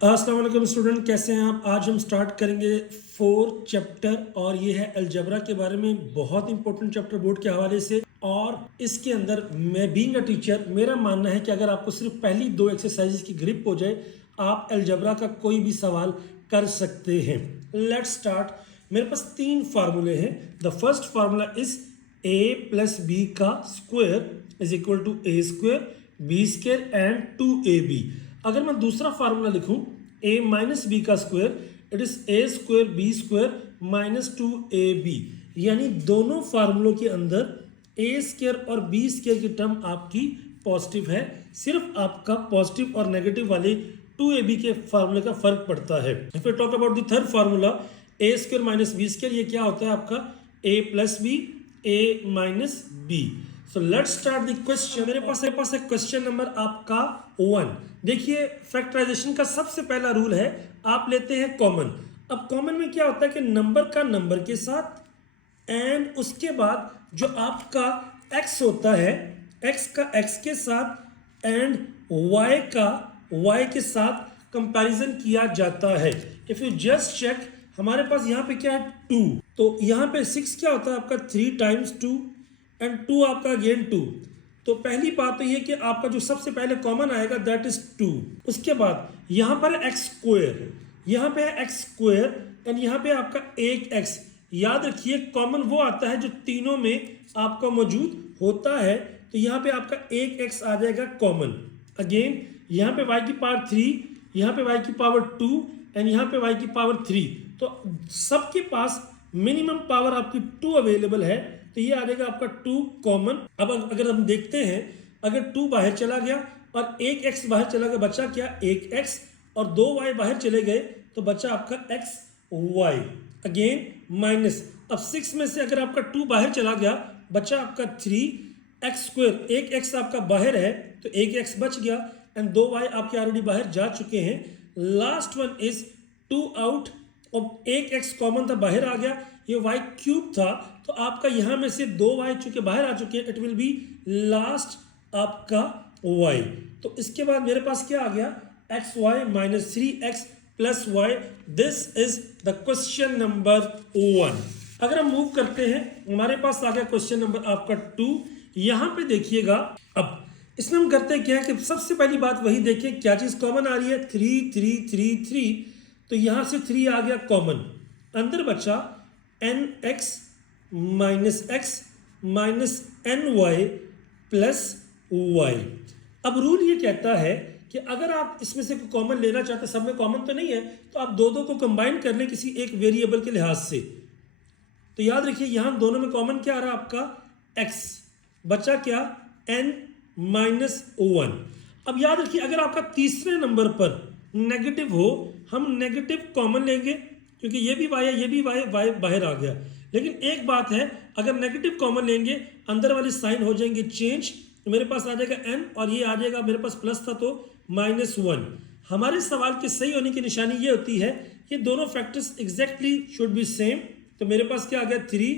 अस्सलाम वालेकुम स्टूडेंट, कैसे हैं आप। आज हम स्टार्ट करेंगे 4th चैप्टर और ये है अलजबरा के बारे में। बहुत इंपॉर्टेंट चैप्टर बोर्ड के हवाले से। और इसके अंदर मैं बीइंग अ टीचर मेरा मानना है कि अगर आपको सिर्फ पहली 2 एक्सरसाइजेस की ग्रिप हो जाए, आप अलजबरा का कोई भी सवाल कर सकते हैं। Let's start. मेरे पास 3 फार्मूले हैं। The first formula is a plus B का square is equal to A square B square and 2ab। अगर मैं दूसरा फार्मूला लिखूं a माइनस बी का square, it is A square B square minus 2ab। यानी दोनों फार्मूलों के अंदर ए स्क्वायर और बी स्क्वायर की टर्म आपकी पॉजिटिव है। सिर्फ आपका पॉजिटिव और नेगेटिव वाले 2ab के फार्मूले का फर्क पड़ता है। If you talk about the third formula A square minus B square, ये क्या होता है आपका a plus B a minus B. So let's start the question. मेरे पास है क्वेश्चन नंबर आपका 1। देखिए, फैक्टराइजेशन का सबसे पहला रूल है, आप लेते हैं कॉमन। अब कॉमन में क्या होता है कि नंबर का नंबर के साथ एंड उसके बाद जो आपका x होता है, x का x के साथ एंड y का y के साथ कंपैरिजन किया जाता है। इफ यू जस्ट चेक, हमारे पास यहाँ पे क्या है 2, तो यहाँ पे 6 क्या होता है आपका 3 टाइम्स 2 एंड 2 आपका अगेन 2। तो पहली बात तो ये कि आपका जो सबसे पहले कॉमन आएगा दैट इज 2। उसके बाद यहाँ पर एक्स स्क्वायर, यहाँ पे है एक्स स्क्वायर एंड यहाँ पे आपका एक एक्स। याद रखिए कॉमन वो आता है जो तीनों में आपका मौजूद होता है। तो यहाँ पे आपका एक एक्स आ जाएगा कॉमन। अगेन यहाँ पे y की पावर 3, यहाँ पे y की पावर 2 एंड यहाँ पे y की पावर 3। तो सबके पास मिनिमम पावर आपकी 2 अवेलेबल है, तो ये आ जाएगा आपका 2 कॉमन। अब अगर हम देखते हैं, अगर 2 बाहर चला गया और एक x बाहर चला गया, बचा क्या एक x, और 2y बाहर चले गए तो बचा आपका x y। अगेन माइनस, अब 6 में से अगर आपका 2 बाहर चला गया, बचा आपका 3 एक्स स्क्वायर, एक x आपका बाहर है तो एक x बच गया एंड 2y आपके ऑलरेडी बाहर जा चुके हैं। लास्ट वन इज 2 आउट, और एक x कॉमन था बाहर आ गया, ये y क्यूब था, तो आपका यहां में से 2y चुके बाहर आ चुके हैं, इट विल बी लास्ट आपका y। तो इसके बाद मेरे पास क्या आ गया X Y minus 3x plus Y. This is the question number 1। अगर हम मूव करते हैं, हमारे पास आ गया क्वेश्चन नंबर आपका 2। यहां पे देखिएगा, अब इसमें हम करते क्या है कि सबसे पहली बात वही देखें क्या चीज कॉमन आ रही है, 3 3 3 3। तो यहां से 3 आ गया कॉमन, अंदर बचा nx minus x minus ny plus y। अब रूल ये कहता है कि अगर आप इसमें से कोई कॉमन लेना चाहते, सब में कॉमन तो नहीं है, तो आप दो को कंबाइन कर लें किसी एक वेरिएबल के लिहाज से। तो याद रखिए यहां दोनों में कॉमन क्या आ रहा है आपका x, बचा क्या n माइनस 1। अब याद रखिए अगर आपका तीसरे नंबर पर नेगेटिव हो, हम नेगेटिव कॉमन लेंगे क्योंकि ये भी y है, ये भी y बाहर आ गया। लेकिन एक बात है, अगर नेगेटिव कॉमन लेंगे अंदर वाली साइन हो जाएंगे चेंज, तो मेरे पास आ जाएगा n और ये आ जाएगा, मेरे पास प्लस था तो माइनस 1। हमारे सवाल के सही होने की निशानी ये होती है ये दोनों factors exactly should be same. तो मेरे पास क्या आ गया 3।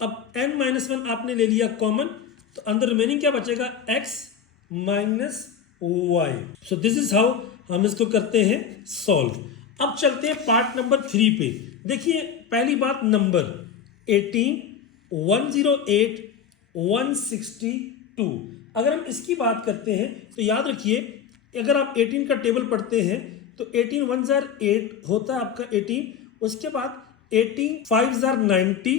अब n माइनस 1 आपने ले लिया कॉमन, तो अंदर रिमेनिंग क्या बचेगा x minus y। So this is how हम इसको करते हैं सॉल्व। अब चलते हैं पार्ट नंबर 3 पे। देखिए पहली बात नंबर 18 108 162। अगर हम इसकी बात करते हैं तो याद रखिए अगर आप 18 का टेबल पढ़ते हैं तो 18 1 जार 8 होता है आपका 18। उसके बाद 18 5 jar 90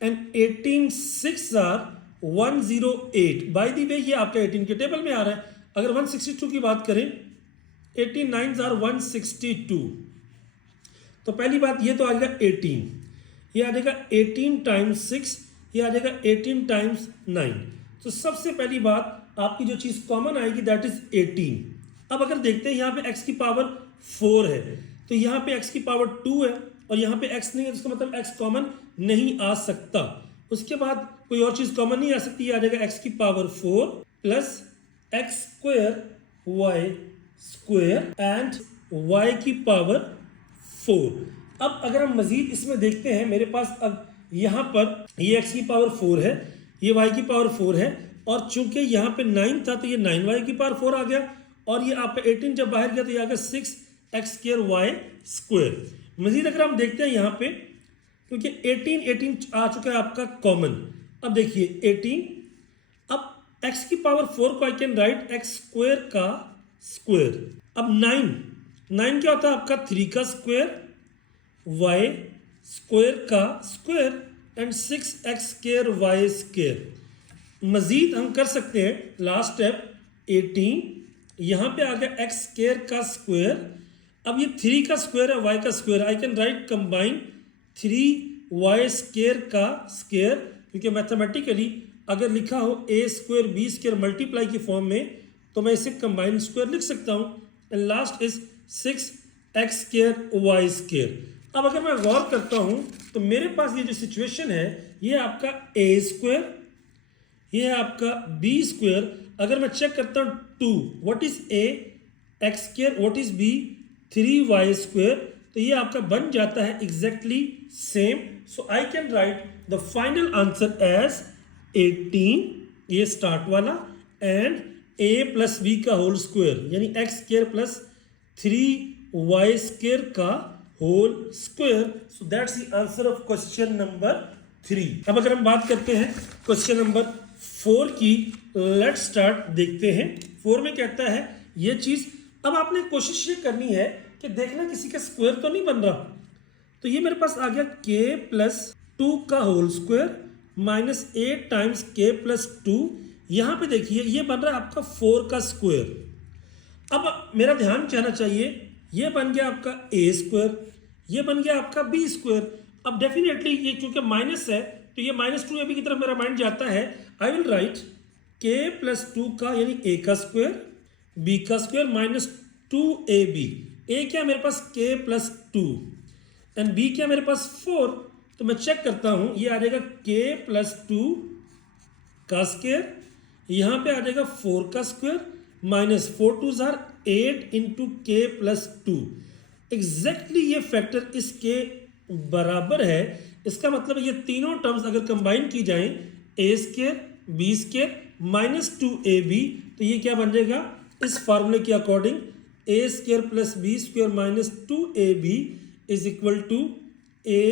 and 18 6 jar 108। By the way ये आपका 18 के टेबल में आ रहा है। अगर 162 की बात करें 18 9 जार 162। तो पहली बात ये तो आ जाएगा 18, ये आ जाएगा 18 टाइम्स 6, ये आ जाएगा 18 टाइम्स 9। तो सबसे पहली बात आपकी जो चीज कॉमन आएगी दैट इज 18। अब अगर देखते हैं यहाँ पे x की पावर 4 है, तो यहाँ पे x की पावर 2 है और यहाँ पे x नहीं है, इसका मतलब x कॉमन नहीं आ सकता। उसके बाद कोई और चीज कॉमन नहीं आ सकती, आ जाएगा x की power 4 plus X square y square and y की पावर 4। अब अगर हम मजीद इसमें देखते हैं, मेरे पास अब यहाँ पर ये x की पावर 4 है, ये y की पावर 4 है, और चूंकि यहाँ पे 9 था तो ये 9y की पावर 4 आ गया, और ये आपका 18 जब बाहर गया तो ये आ गया 6 एक्स स्क्र वाई स्क्वायर। मजीद अगर हम देखते हैं यहाँ पे, क्योंकि 18 आ चुका है आपका कॉमन। अब देखिए 18, अब x की पावर 4 को I can write X square का स्क्वायर। अब 9 क्या होता है आपका 3 का स्क्वायर y स्क्वायर का square and 6x square Y square. मजीद हम कर सकते हैं लास्ट स्टेप 18, यहाँ पे आ गया x स्क्वायर का स्क्वायर। अब ये 3 का स्क्वायर है y का square, I can write combine 3y square का स्क्वायर, क्योंकि मैथमेटिकली अगर लिखा हो a square b square multiply की फॉर्म में तो मैं इसे कंबाइन स्क्वायर लिख सकता हूँ। And last is 6x square Y square. अब अगर मैं गौर करता हूँ तो मेरे पास ये जो सिचुएशन है, ये आपका a स्क्वायर, ये है आपका b स्क्वायर। अगर मैं चेक करता हूँ 2, what is a x square, what is b 3y square, तो ये आपका बन जाता है exactly same. So I can write the final answer as 18, ये स्टार्ट वाला, एंड a प्लस बी का होल स्क्वायर यानी X square plus 3y square का whole square. So that's the answer of question number 3। अब अगर हम बात करते हैं क्वेश्चन नंबर 4 की, लेट्स स्टार्ट देखते हैं। 4 में कहता है ये चीज। अब आपने कोशिश ये करनी है कि देखना किसी का स्क्वायर तो नहीं बन रहा। तो ये मेरे पास आ गया k प्लस 2 का whole square minus 8 times k plus 2। यहाँ पे देखिए ये बन रहा है आपका 4 का स्क्वायर। अब मेरा ध्यान जाना चाहिए, ये बन गया आपका a स्क्वायर, ये बन गया आपका b स्क्वायर। अब डेफिनेटली ये क्योंकि माइनस है तो ये माइनस 2ab की तरफ मेरा माइंड जाता है। I will write k plus 2 का यानी a का स्क्वायर b का स्क्वायर माइनस 2ab। a क्या मेरे पास k प्लस 2 एंड b क्या मेरे पास 4। तो मैं चेक करता हूं, ये आ जाएगा k प्लस 2 का स्क्वायर, यहाँ पे आ जाएगा 4 का square minus 4 2s are 8 into K plus 2। Exactly ये फैक्टर इसके बराबर है। इसका मतलब ये तीनों टर्म्स अगर कंबाइन की जाएं a square b square minus 2ab, तो ये क्या बन जाएगा इस फार्मूले के अकॉर्डिंग a square plus b square minus 2ab is equal to a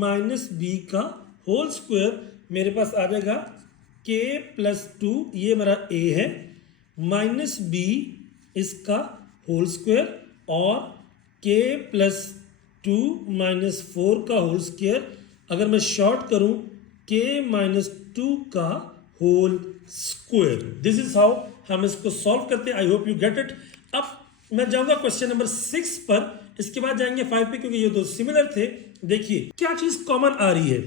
minus b का होल स्क्वायर। मेरे पास आ जाएगा k प्लस 2, ये मेरा a है, माइनस b इसका होल स्क्वायर और k प्लस 2 माइनस 4 का होल स्क्वायर। अगर मैं शॉर्ट करूं k माइनस 2 का whole square. This is how हम इसको सॉल्व करते हैं। I hope you get it. अब मैं जाऊंगा क्वेश्चन नंबर 6 पर, इसके बाद जाएंगे 5 पे, क्योंकि ये दो सिमिलर थे। देखिए क्या चीज कॉमन आ रही है,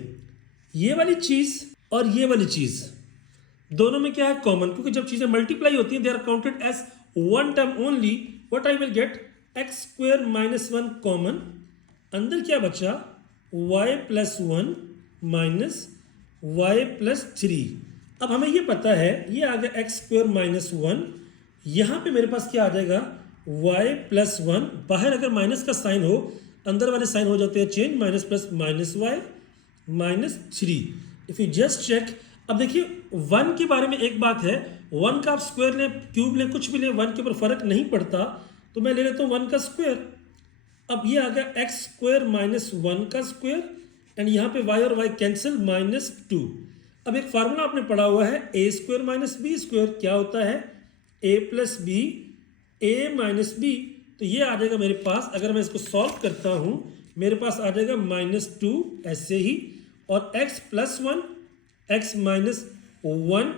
ये वाली चीज और ये वाली चीज, दोनों में क्या है कॉमन, क्योंकि जब चीजें मल्टीप्लाई होती हैं they are counted as one term only. What I will get X square minus 1 common, अंदर क्या बचा y plus 1 minus Y plus 3। अब हमें ये पता है ये आ गया एक्स स्क्वायर माइनस 1, यहाँ पे मेरे पास क्या आ जाएगा y प्लस 1। बाहर अगर माइनस का साइन हो अंदर वाले साइन हो जाते हैं change, minus plus minus Y minus 3। If you just check, अब देखिए 1 के बारे में एक बात है, 1 का आप स्क्वायर लें क्यूब लें कुछ भी लें 1 के ऊपर फर्क नहीं पड़ता, तो मैं ले लेता हूँ 1 का स्क्वायर। अब ये आ गया एक्स स्क्वायर माइनस 1 का स्क्वायर एंड यहाँ पे y और y कैंसिल माइनस 2। अब एक फार्मूला आपने पढ़ा हुआ है a square minus B square, क्या होता है a plus B a minus B. तो ये आ जाएगा मेरे पास, अगर मैं इसको सॉल्व करता हूँ मेरे पास आ जाएगा माइनस 2 ऐसे ही, और x प्लस 1 x माइनस 1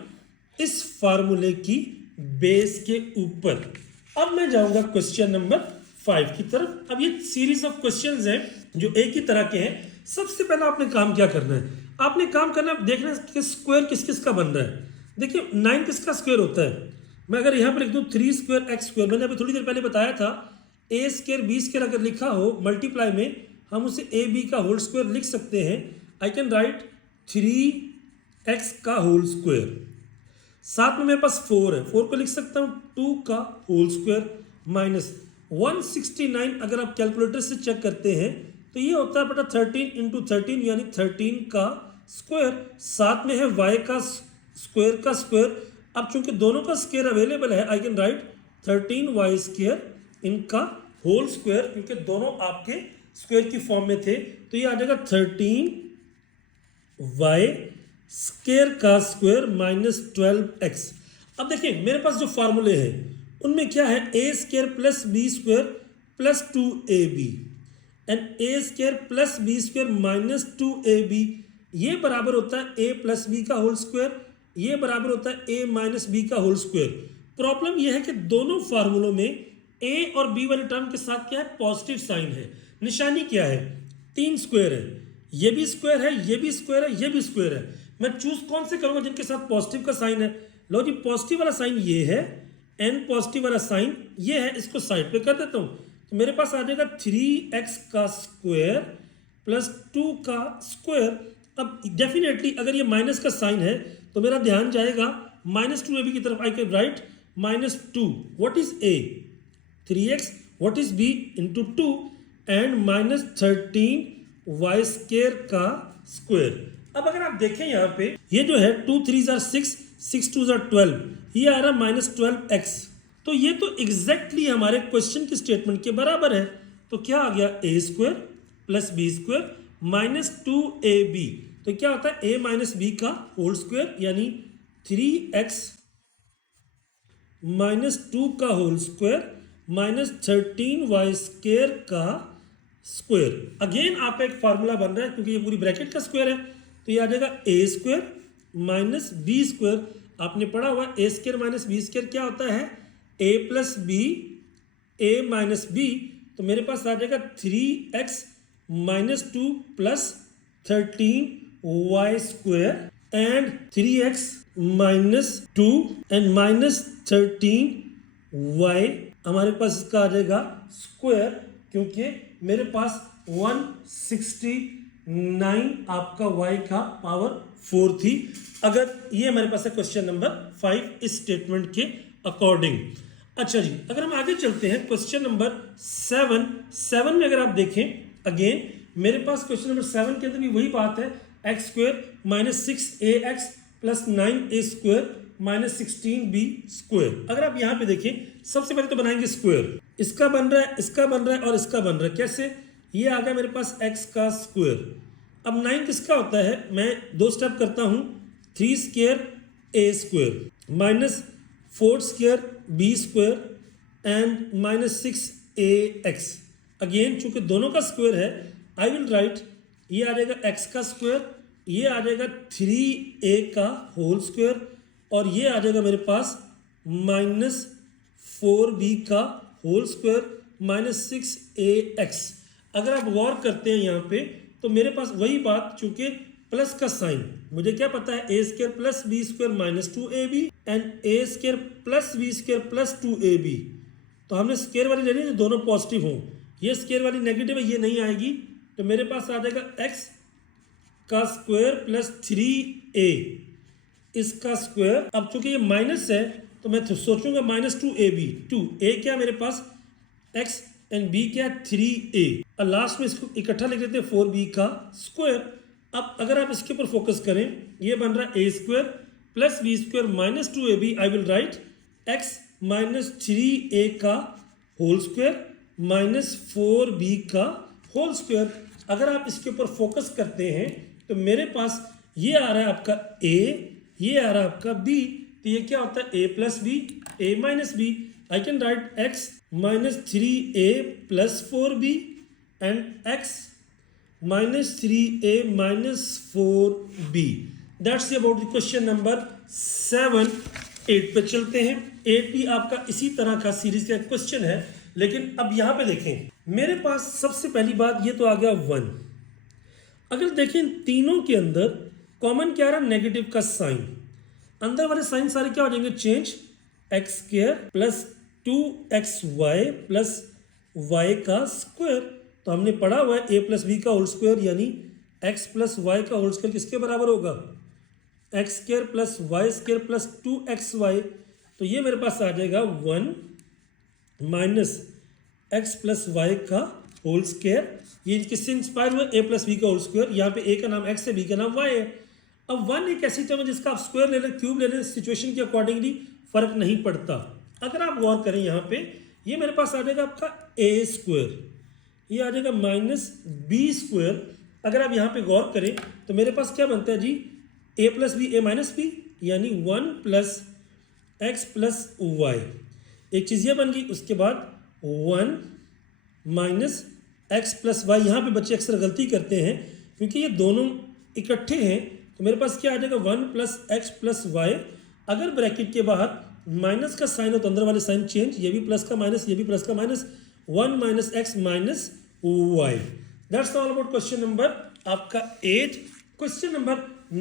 इस फार्मूले की बेस के ऊपर। अब मैं जाऊंगा क्वेश्चन नंबर 5 की तरफ। अब ये सीरीज ऑफ क्वेश्चंस हैं जो एक ही तरह के हैं। सबसे पहले आपने काम क्या करना है, आपने काम करना है देखना है कि स्क्वायर किस किस का बन रहा है। देखिए 9 किसका स्क्वायर होता है, मैं अगर यहाँ पर लिख दूँ 3 स्क्वायर एक्स स्क्वायर, मैंने अभी थोड़ी देर पहले बताया था a स्क्वायर बी स्क्वायर अगर लिखा हो मल्टीप्लाई में हम उसे ए बी का होल स्क्वायर लिख सकते हैं। आई कैन राइट 3x का होल स्क्वायर, साथ में मेरे पास 4 है, 4 को लिख सकता हूँ 2 का होल स्क्वायर माइनस 169। अगर आप कैलकुलेटर से चेक करते हैं तो ये होता है बेटा 13 इंटू 13 यानी 13 का स्क्वायर, साथ में है y का स्क्वायर का स्क्वायर। अब चूंकि दोनों का स्क्वायर अवेलेबल है आई कैन राइट 13y स्क्वायर इनका होल स्क्वायर, क्योंकि दोनों आपके स्क्वायर की फॉर्म में थे, तो ये आ जाएगा 13y स्क्वायर का स्क्वायर माइनस 12x। अब देखिए मेरे पास जो फार्मूले हैं उनमें क्या है, A square plus B square plus 2ab and A square plus B square minus 2ab, ये बराबर होता है ए प्लस बी का होल स्क्वायर, ये बराबर होता है ए माइनस बी का होल स्क्वायर। प्रॉब्लम यह है कि दोनों फार्मूलों में ए और बी वाले टर्म के साथ क्या है, पॉजिटिव साइन है। निशानी क्या है, 3 स्क्वायर है, ये भी स्क्वायर है, ये भी स्क्वायर है, ये भी स्क्वायर है। मैं चूज कौन से करूंगा, जिनके साथ पॉजिटिव का साइन है। लो जी, पॉजिटिव वाला साइन ये है एंड पॉजिटिव वाला साइन ये है, इसको साइड पे कर देता हूं, तो मेरे पास आ जाएगा 3x का स्क्वायर प्लस 2 का स्क्वायर। अब डेफिनेटली अगर ये माइनस का साइन है तो मेरा ध्यान जाएगा माइनस 2ab की तरफ। आई can right minus 2, what is a 3x, what is b into 2 and minus 13y square का स्क्वायर। अब अगर आप देखें यहाँ पे ये जो है 2 3 are 6, 6 2 are 12, ये आ रहा है माइनस 12x, तो ये तो एग्जैक्टली हमारे क्वेश्चन की स्टेटमेंट के बराबर है। तो क्या आ गया, A square plus B square minus 2ab, तो क्या होता है a माइनस बी का होल स्क्वायर यानी 3x माइनस 2 का whole square minus 13y square का स्क्वायर। अगेन आप एक फार्मूला बन रहा है क्योंकि ये पूरी ब्रैकेट का स्क्वायर है, तो ये आ जाएगा ए स्क्वायर माइनस बी स्क्वायर। आपने पढ़ा हुआ ए स्क्वायर माइनस बी स्क्वायर क्या होता है, ए प्लस बी ए माइनस बी, तो मेरे पास आ जाएगा 3x minus 2 plus 13y square and 3x minus 2 and minus 13y, हमारे पास इसका आ जाएगा स्क्वायर, क्योंकि मेरे पास 169 आपका y का पावर 4 थी। अगर ये हमारे पास है क्वेश्चन नंबर 5 इस स्टेटमेंट के अकॉर्डिंग। अच्छा जी, अगर हम आगे चलते हैं क्वेश्चन नंबर 7 में अगर आप देखें, अगेन मेरे पास क्वेश्चन नंबर 7 के अंदर भी वही बात है, x square minus 6ax plus 9a square minus 16b square. अगर आप यहाँ पे देखें, सबसे पहले तो बनाएंगे स्क्वायर, इसका बन रहा है, इसका बन रहा है और इसका बन रहा है। कैसे, ये आ गया मेरे पास x का स्क्वायर। अब 9 किसका होता है, मैं 2 स्टेप करता हूँ, 3 square a square minus 4 square b square and minus 6ax। Again चूंकि दोनों का स्क्वायर है, आई विल राइट, ये आ जाएगा x का स्क्वायर, ये आ जाएगा 3a का होल स्क्वायर और ये आ जाएगा मेरे पास माइनस 4b का होल स्क्वायर माइनस 6ax। अगर आप गौर करते हैं यहाँ पे, तो मेरे पास वही बात, चूंकि प्लस का साइन, मुझे क्या पता है, A square plus B square minus 2ab and A square plus B square plus 2ab, तो हमने स्क्वायर वाली लेनी है जो दोनों पॉजिटिव हों। ये स्क्वायर वाली नेगेटिव है, ये नहीं आएगी, तो मेरे पास आ जाएगा x का स्क्वायर प्लस 3a इसका स्क्वायर। अब चूंकि ये माइनस है तो मैं सोचूंगा माइनस 2ab, 2a क्या मेरे पास x एंड b क्या 3a, और लास्ट में इसको इकट्ठा लिख देते हैं 4b का स्क्वायर। अब अगर आप इसके ऊपर फोकस करें, ये बन रहा है a square plus b square minus 2ab, I will write x minus 3a का होल स्क्वायर माइनस 4b का होल स्क्वायर। अगर आप इसके ऊपर फोकस करते हैं तो मेरे पास ये आ रहा है आपका a, ये आ रहा है आपका b, तो ये क्या होता है a plus B a minus B. I can write x minus 3a plus 4b and x minus 3a minus 4b। That's about the question number 7। 8 पे चलते हैं। 8 भी आपका इसी तरह का सीरीज का क्वेश्चन है, लेकिन अब यहाँ पे देखें, मेरे पास सबसे पहली बात ये तो आ गया 1। अगर देखें तीनों के अंदर कॉमन क्या रहा, नेगेटिव का साइन, अंदर वाले साइन सारे क्या हो जाएंगे, change, x square plus 2xy plus y का स्क्वायर। तो हमने पढ़ा हुआ है a प्लस बी का होल स्क्वायर यानी x प्लस वाई का होल स्क्वायर किसके बराबर होगा, x square plus y square plus 2xy। तो ये मेरे पास आ जाएगा 1 माइनस एक्स प्लस वाई का होल स्क्वायर। ये किससे इंस्पायर हुआ, a प्लस बी का होल स्क्वायर। यहाँ पे a का नाम x है, b का नाम y है। अब 1 एक ऐसी टर्म है जिसका आप स्क्वायर ले लें, क्यूब ले लें, सिचुएशन के अकॉर्डिंगली फर्क नहीं पड़ता। अगर आप गौर करें यहाँ पे, ये मेरे पास आ जाएगा आपका ए स्क्वायर, ये आ जाएगा माइनस बी स्क्वायर। अगर आप यहाँ पे गौर करें तो मेरे पास क्या बनता है जी, ए प्लस बी ए माइनस बी, यानी 1 प्लस एक्स प्लस वाई। एक चीज़ ये बन गई, उसके बाद 1 माइनस एक्स प्लस वाई। यहाँ पे बच्चे अक्सर गलती करते हैं क्योंकि ये दोनों इकट्ठे हैं, तो मेरे पास क्या आ जाएगा 1 प्लस एक्स प्लस वाई। अगर ब्रैकेट के बाहर माइनस का साइन हो तो अंदर वाले साइन चेंज, ये भी प्लस का माइनस, ये भी प्लस का minus, 1 minus x minus y. That's all about question number आपका 8। क्वेश्चन नंबर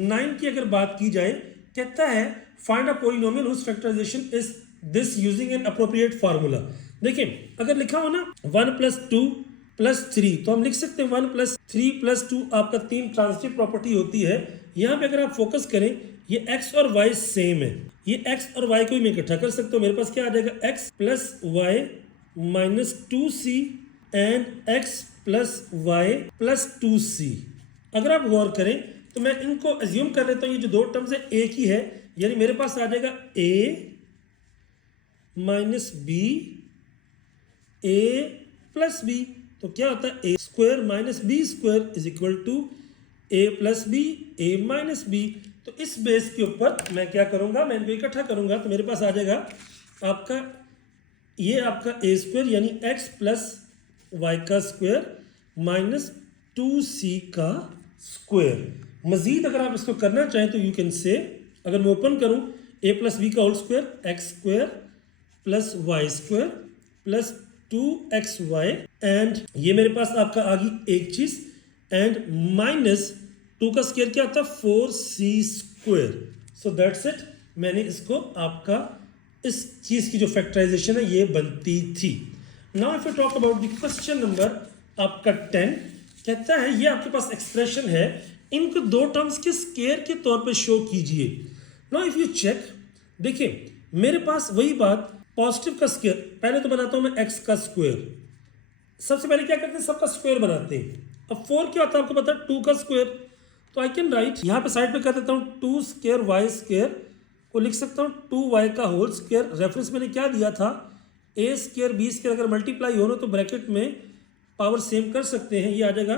9 की अगर बात की जाए, कहता है find a polynomial whose factorisation is this using an appropriate formula. देखिए अगर लिखा हो ना 1 प्लस 2 प्लस 3, तो हम लिख सकते हैं 1 प्लस 3 प्लस 2 आपका 3 ट्रांजिटिव प्रॉपर्टी होती है। यहाँ पे अगर आप फोकस करें, ये x और y सेम है, ये x और y को ही मैं इकट्ठा कर सकता हूँ। मेरे पास क्या आ जाएगा x plus y minus 2c and x plus y plus 2c। अगर आप गौर करें तो मैं इनको एज्यूम कर लेता हूँ, ये जो दो टर्म्स है एक ही है, यानी मेरे पास आ जाएगा a minus B A plus B. तो क्या होता है, A square minus B square is equal to A plus B A minus B. तो इस बेस के ऊपर मैं क्या करूंगा, मैं इनको इकट्ठा करूंगा, तो मेरे पास आ जाएगा आपका ये आपका ए स्क्वायर यानी एक्स प्लस वाई का स्क्वायर माइनस 2c का स्क्वायर। मजीद अगर आप इसको करना चाहें तो यू कैन से, अगर मैं ओपन करूं, ए प्लस बी का whole square x square plus y square plus 2xy and ये मेरे पास आपका आ गई एक चीज, एंड माइनस 2 का स्क्वायर क्या आता है 4c square. So that's it, मैंने इसको आपका इस चीज की जो फैक्टराइजेशन है ये बनती थी। Now if you talk about the question number आपका 10, कहता है ये आपके पास एक्सप्रेशन है, इनको दो टर्म्स के स्क्वायर के तौर पे शो कीजिए। नाउ इफ यू चेक, देखिए मेरे पास वही बात, पॉजिटिव का स्क्वायर पहले तो बनाता हूं मैं एक्स का स्क्वायर। सबसे पहले क्या करते हैं, सबका स्क्वायर बनाते हैं। अब 4 क्या होता है आपको पता है, 2 का स्क्वायर। तो आई कैन राइट, यहां पे साइड पे कर देता हूं 2 स्क्वायर वाई स्क्वायर को लिख सकता हूं 2y का होल स्क्वायर। रेफरेंस मैंने क्या दिया था, ए स्क्वायर बी स्क्वायर अगर मल्टीप्लाई हो ना तो ब्रैकेट में पावर सेम कर सकते हैं, ये आ जाएगा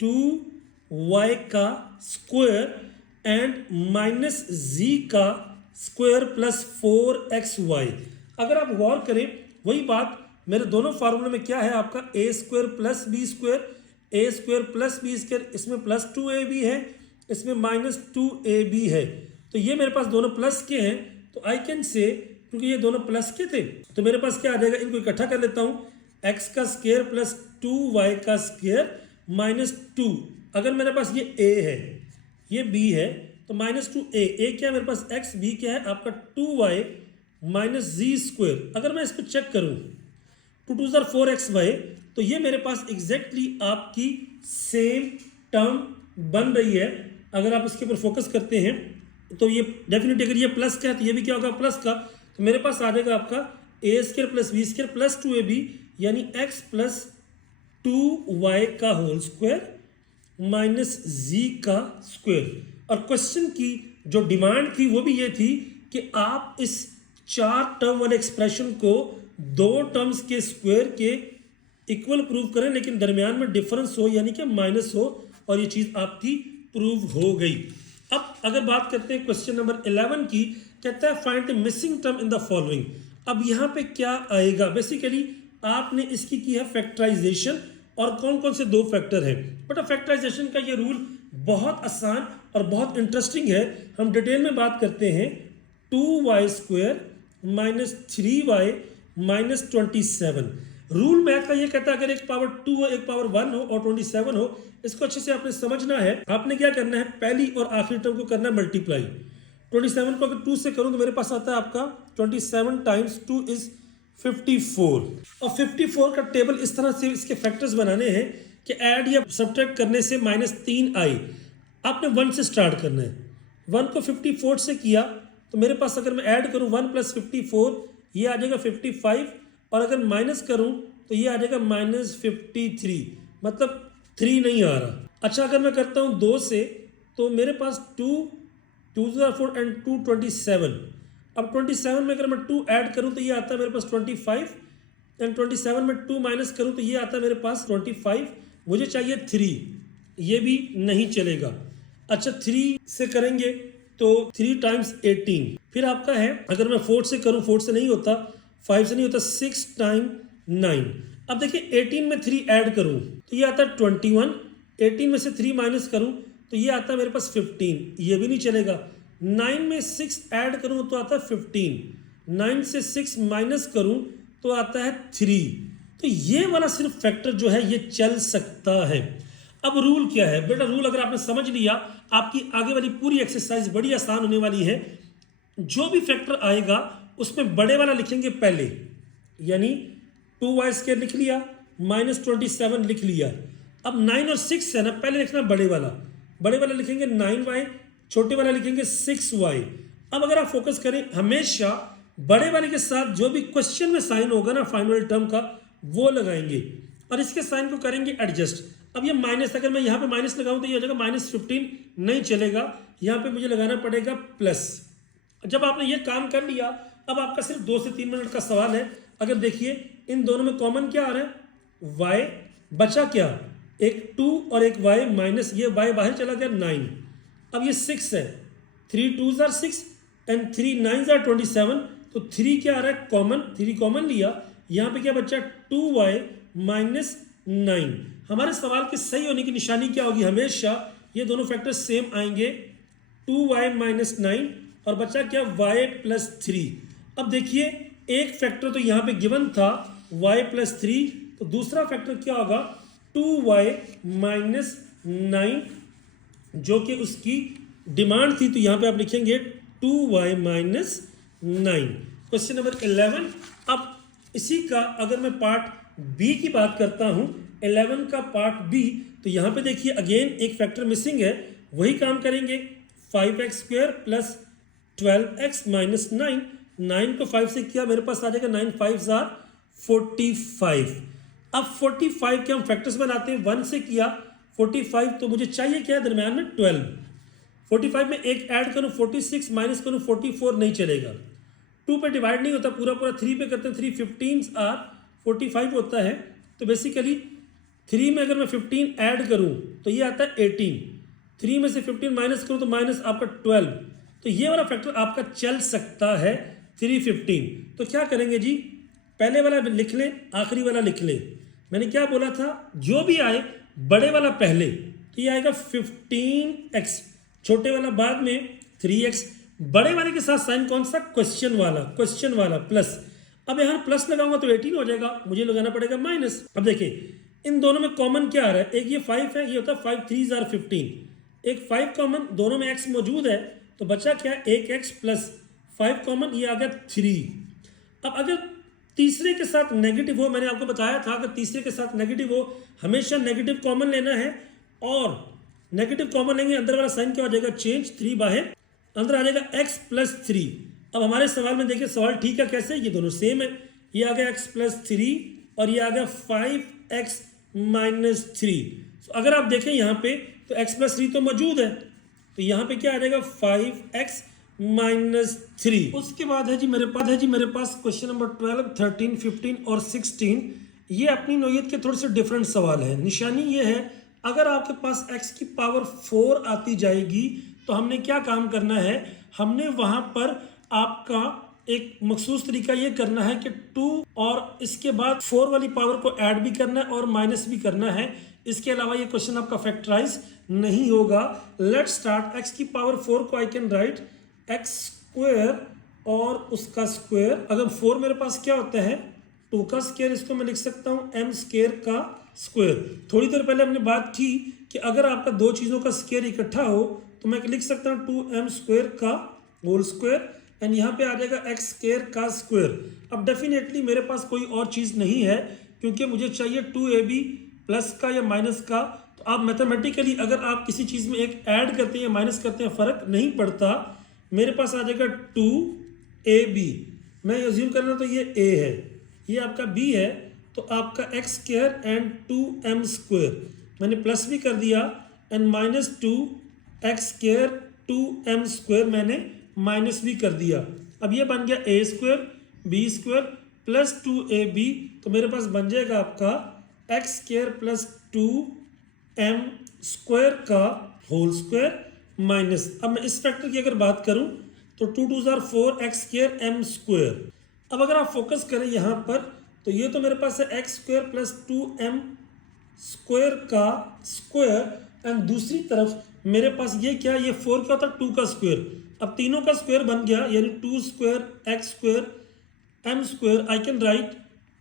2y का स्क्वायर एंड माइनस z का स्क्वायर प्लस 4xy। अगर आप गौर करें वही बात, मेरे दोनों फार्मूले में क्या है आपका A square plus B square, A square plus B square, इसमें प्लस 2ab है, इसमें माइनस 2ab है। तो ये मेरे पास दोनों प्लस के हैं, तो आई कैन से, क्योंकि ये दोनों प्लस के थे तो मेरे पास क्या आ जाएगा, इनको इकट्ठा कर लेता हूँ, एक्स का स्क्वायर प्लस 2y का स्क्वायर माइनस 2। अगर मेरे पास ये a है ये b है तो माइनस 2a, a क्या है मेरे पास x, b क्या है आपका 2y माइनस z स्क्वायर। अगर मैं इसको चेक करूं 2 2 4xy, तो ये मेरे पास एग्जैक्टली आपकी सेम टर्म बन रही है। अगर आप इसके ऊपर फोकस करते हैं तो ये डेफिनेटली, अगर ये प्लस का है तो ये भी क्या होगा प्लस का, तो मेरे पास आ जाएगा आपका A square plus B square plus 2ab यानी x प्लस 2y का होल स्क्वायर माइनस z का स्क्वायर। और क्वेश्चन की जो डिमांड थी वो भी ये थी कि आप इस 4 टर्म वाले एक्सप्रेशन को 2 टर्म्स के स्क्वायर के इक्वल प्रूव करें, लेकिन दरमियान में डिफरेंस हो यानी कि माइनस हो, और ये चीज़ आपकी प्रूव हो गई। अब अगर बात करते हैं क्वेश्चन नंबर 11 की, कहता है find the missing term in the following. अब यहाँ पे क्या आएगा, बेसिकली आपने इसकी की है फैक्टराइजेशन, और कौन कौन से 2 फैक्टर हैं। बट फैक्टराइजेशन का ये रूल बहुत आसान और बहुत इंटरेस्टिंग है, हम डिटेल में बात करते हैं। 2y square minus 3y minus 27। Rule math का ये कहता है अगर एक पावर 2 हो, एक पावर 1 हो और 27 हो, इसको अच्छे से आपने समझना है। आपने क्या करना है, पहली और आखिरी टर्म को करना है मल्टीप्लाई। 27 को अगर 2 से करूं तो मेरे पास आता है आपका 27 टाइम्स 2 इज 54। और 54 का टेबल इस तरह से इसके फैक्टर्स बनाने हैं कि ऐड या सब्ट्रैक्ट करने से -3 आई। आपने 1 से स्टार्ट करना है, 1 को 54 से किया तो मेरे पास अगर मैं ऐड करूं 1 + 54 ये आ जाएगा 55, और अगर माइनस करूं तो ये आ जाएगा -53, मतलब 3 नहीं आ रहा। अच्छा अगर मैं करता हूं 2 से तो मेरे पास 2 2 4 एंड 2 27। अब 27 में अगर मैं 2 ऐड करूं तो ये आता है मेरे पास 25 एंड 27 में 2 माइनस करूँ तो ये आता है मेरे पास 25, मुझे चाहिए 3, ये भी नहीं चलेगा। अच्छा 3 से करेंगे तो 3 टाइम्स 18, फिर आपका है अगर मैं 4 से करूँ, 4 से नहीं होता, 5 से नहीं होता, 6 टाइम 9। अब देखिए 18 में 3 ऐड करूँ तो ये आता है 21, 18 में से 3 माइनस करूँ तो ये आता है मेरे पास 15, ये भी नहीं चलेगा। 9 में 6 ऐड करूँ तो आता है 15, 9 से 6 माइनस करूँ तो आता है 3। तो ये वाला सिर्फ फैक्टर जो है ये चल सकता है। अब रूल क्या है बेटा, रूल अगर आपने समझ लिया आपकी आगे वाली पूरी एक्सरसाइज बड़ी आसान होने वाली है। जो भी फैक्टर आएगा उसमें बड़े वाला लिखेंगे पहले, यानी 2y² लिख लिया, -27 लिख लिया। अब 9 और 6 है ना, पहले लिखना बड़े वाला लिखेंगे 9y, छोटे वाला लिखेंगे 6y। अब अगर आप फोकस करें, हमेशा बड़े वाले के साथ जो भी क्वेश्चन में साइन होगा ना फाइनल टर्म का, वो लगाएंगे और इसके साइन को करेंगे एडजस्ट। अब ये माइनस, अगर मैं यहाँ पे माइनस लगाऊं तो ये हो जाएगा -15, नहीं चलेगा, यहाँ पे मुझे लगाना पड़ेगा प्लस। जब आपने ये काम कर लिया, अब आपका सिर्फ 2 से 3 मिनट का सवाल है। अगर देखिए इन दोनों में कॉमन क्या आ रहा है, y, बचा क्या, एक 2 और एक y माइनस, ये y बाहर चला गया 9। अब ये 6 है, 3 2s are 6 and 3 9s are 27, तो 3 क्या आ रहा है कॉमन, 3 कॉमन लिया, यहाँ पे क्या बचा 2y माइनस 9। हमारे सवाल के सही होने की निशानी क्या होगी, हमेशा ये दोनों फैक्टर सेम आएंगे, 2y माइनस 9 और बचा क्या y प्लस 3। अब देखिए एक फैक्टर तो यहाँ पे गिवन था y प्लस 3, तो दूसरा फैक्टर क्या होगा 2y माइनस 9, जो कि उसकी डिमांड थी, तो यहाँ पे आप लिखेंगे 2y माइनस 9। Question number 11। अब इसी का अगर मैं पार्ट बी की बात करता हूँ, 11 का पार्ट बी, तो यहाँ पे देखिए अगेन एक फैक्टर मिसिंग है, वही काम करेंगे, 5x² प्लस 12x माइनस 9, 9 को 5 से किया, मेरे पास आ जाएगा 9 5s are 45। अब 45 के हम फैक्टर्स बनाते हैं, 1 से किया 45, तो मुझे चाहिए क्या है दरम्यान में 12। 45 में एक ऐड करूँ 46 माइनस करूँ 44, नहीं चलेगा, 2 पे डिवाइड नहीं होता, पूरा 3 पे करते हैं, 3 15s are 45 होता है। तो बेसिकली 3 में अगर मैं 15 ऐड करूँ तो ये आता है 18, 3 में से 15 माइनस करूँ तो माइनस आपका 12, तो ये वाला फैक्टर आपका चल सकता है 315। तो क्या करेंगे जी, पहले वाला लिख लें, आखिरी वाला लिख लें। मैंने क्या बोला था, जो भी आए बड़े वाला पहले, तो ये आएगा 15x, छोटे वाला बाद में 3x, बड़े वाले के साथ साइन कौन सा, क्वेश्चन वाला प्लस। अब यहाँ प्लस लगाऊंगा तो 18 हो जाएगा, मुझे लगाना पड़ेगा माइनस। अब देखिए इन दोनों में कॉमन क्या आ रहा है, एक ये 5 है, ये होता है 5 3s are 15, एक 5 कॉमन, दोनों में x मौजूद है, तो बचा क्या, एक x प्लस 5 कॉमन, ये आ गया 3। अब अगर तीसरे के साथ नेगेटिव हो, मैंने आपको बताया था अगर तीसरे के साथ नेगेटिव हो, हमेशा नेगेटिव कॉमन लेना है, और नेगेटिव कॉमन लेंगे, अंदर वाला साइन क्या हो जाएगा, चेंज, 3 बाहर, अंदर आ जाएगा x प्लस 3। अब हमारे सवाल में देखिए सवाल ठीक है कैसे, ये दोनों सेम है, ये आ गया x प्लस 3 और ये आ गया 5x माइनस 3। अगर आप देखें यहाँ पे तो x प्लस 3 तो मौजूद है, तो यहाँ पे क्या आ जाएगा 5x माइनस 3। उसके बाद है जी मेरे पास क्वेश्चन नंबर 12, 13, 15 और 16। ये अपनी नोयत के थोड़े से डिफरेंट सवाल है। निशानी ये है, अगर आपके पास x की पावर 4 आती जाएगी तो हमने क्या काम करना है, हमने वहां पर आपका एक मखसूस तरीका ये करना है कि 2 और इसके बाद 4 वाली पावर को ऐड भी करना है और माइनस भी करना है। इसके अलावा ये क्वेश्चन आपका फैक्टराइज नहीं होगा। Let's start. x की पावर 4 को I can write x square और उसका स्क्वायर। अगर 4 मेरे पास क्या होता है 2 का स्क्वायर, इसको मैं लिख सकता हूँ m स्क्वायर का स्क्वायर। थोड़ी देर पहले हमने बात की कि अगर आपका दो चीज़ों का स्क्वायर इकट्ठा हो तो मैं लिख सकता हूँ 2m स्क्वायर का होल स्क्वायर एंड यहाँ पे आ जाएगा x स्क्वायर का स्क्वायर। अब डेफिनेटली मेरे पास कोई और चीज़ नहीं है क्योंकि मुझे चाहिए 2ab प्लस का या माइनस का। तो आप मैथमेटिकली अगर आप किसी चीज़ में एक ऐड करते हैं या माइनस करते हैं फ़र्क नहीं पड़ता। मेरे पास आ जाएगा 2ab, मैं अज्यूम कर रहा हूँ तो ये a है, ये आपका b है, तो आपका x square and 2m square मैंने प्लस भी कर दिया and minus 2x square 2m square मैंने माइनस भी कर दिया। अब ये बन गया a square b square plus 2ab, तो मेरे पास बन जाएगा आपका x square plus 2m square का होल स्क्वायर माइनस, अब मैं इस फैक्टर की अगर बात करूं तो 2 2 जार 4 एक्स स्क्वायर एम स्क्वायर। अब अगर आप फोकस करें यहाँ पर तो ये तो मेरे पास है x square plus 2m square का स्क्वायर एंड दूसरी तरफ मेरे पास ये क्या, ये 4 क्या होता है 2 का स्क्वायर। अब तीनों का स्क्वायर बन गया यानी 2 square x square m square, I can write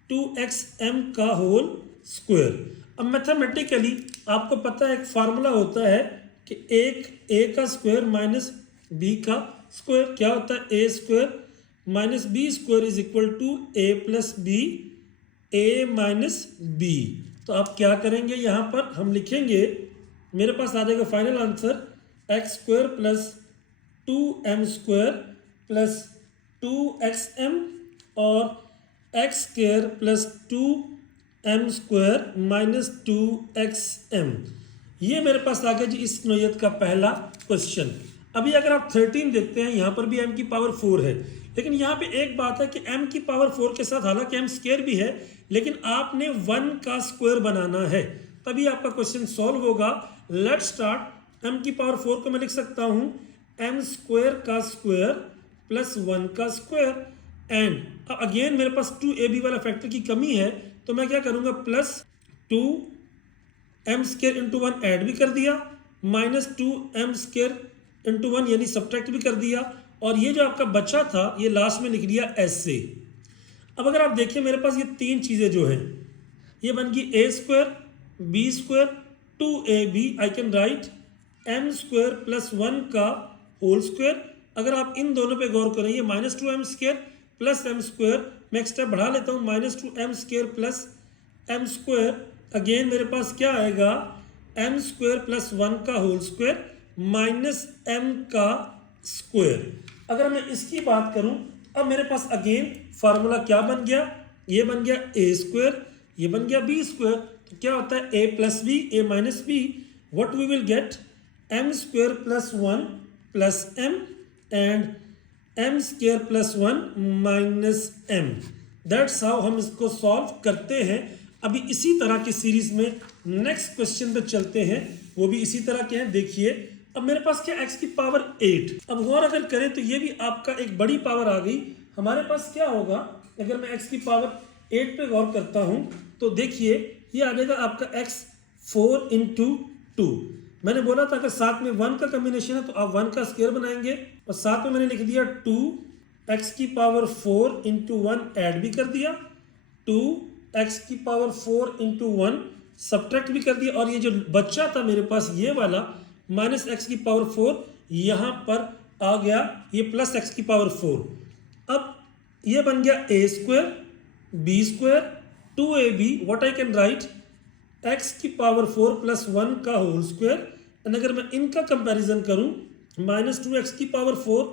2xm का होल स्क्वायर। अब मैथमेटिकली आपको पता है एक फार्मूला होता है कि एक a का स्क्वायर माइनस b का स्क्वायर क्या होता है, a square minus B square is equal to a plus B a minus b। तो आप क्या करेंगे, यहाँ पर हम लिखेंगे, मेरे पास आ जाएगा final answer x square plus 2m square plus 2xm और x square plus 2m square minus 2xm। ये मेरे पास आ गया जी इस नोयत का पहला क्वेश्चन। अभी अगर आप 13 देखते हैं, यहाँ पर भी m की पावर 4 है, लेकिन यहाँ पे एक बात है कि m की पावर 4 के साथ हालांकि m स्क्वायर भी है, लेकिन आपने 1 का स्क्वायर बनाना है, तभी आपका क्वेश्चन सॉल्व होगा। Let's start. m की पावर 4 को मैं लिख सकता हूँ m स्क्वायर का स्क्वायर प्लस 1 का स्क्वायर एंड अगेन मेरे पास 2ab वाला फैक्टर की कमी है, तो मैं क्या करूँगा plus 2m square into 1 add भी कर दिया, माइनस 2m स्क्वायर इंटू 1 यानी सब्ट्रैक्ट भी कर दिया, और ये जो आपका बचा था ये लास्ट में लिख दिया ऐसे। अब अगर आप देखिए मेरे पास ये तीन चीज़ें जो हैं, ये बन गई a square b square 2ab, I can right m square plus 1 का होल स्क्वायर। अगर आप इन दोनों पे गौर करें, ये minus 2m square plus m square, मैं एक स्टेप बढ़ा लेता हूँ, minus 2m square plus m square, again मेरे पास क्या आएगा m स्क्वायर प्लस 1 का होल स्क्वायर माइनस m का स्क्वायर। अगर मैं इसकी बात करूं, अब मेरे पास अगेन फार्मूला क्या बन गया, ये बन गया a स्क्वायर, ये बन गया b स्क्वायर, तो क्या होता है a plus b a minus b, what we will get m square plus 1 plus m and m square plus 1 minus m। That's how हम इसको सॉल्व करते हैं। अभी इसी तरह की सीरीज में नेक्स्ट क्वेश्चन पे चलते हैं, वो भी इसी तरह के हैं। देखिए अब मेरे पास क्या x की पावर 8, अब गौर अगर करें तो ये भी आपका एक बड़ी पावर आ गई। हमारे पास क्या होगा अगर मैं x की पावर 8 पे गौर करता हूं, तो देखिए ये आ जाएगा आपका x 4 इंटू 2। मैंने बोला था अगर साथ में 1 का कम्बिनेशन है तो आप 1 का स्क्वायर बनाएंगे, और साथ में मैंने लिख दिया 2x की पावर 4 इंटू 1 ऐड भी कर दिया, 2x की पावर 4 इंटू 1 सब्ट्रैक्ट भी कर दिया, और ये जो बच्चा था मेरे पास ये वाला माइनस एक्स की पावर 4 यहाँ पर आ गया, ये प्लस एक्स की पावर 4। अब ये बन गया a square b square 2ab, what I can write x की पावर 4 प्लस 1 का होल स्क्वायर, एंड अगर मैं इनका कंपैरिजन करूं माइनस 2x की पावर 4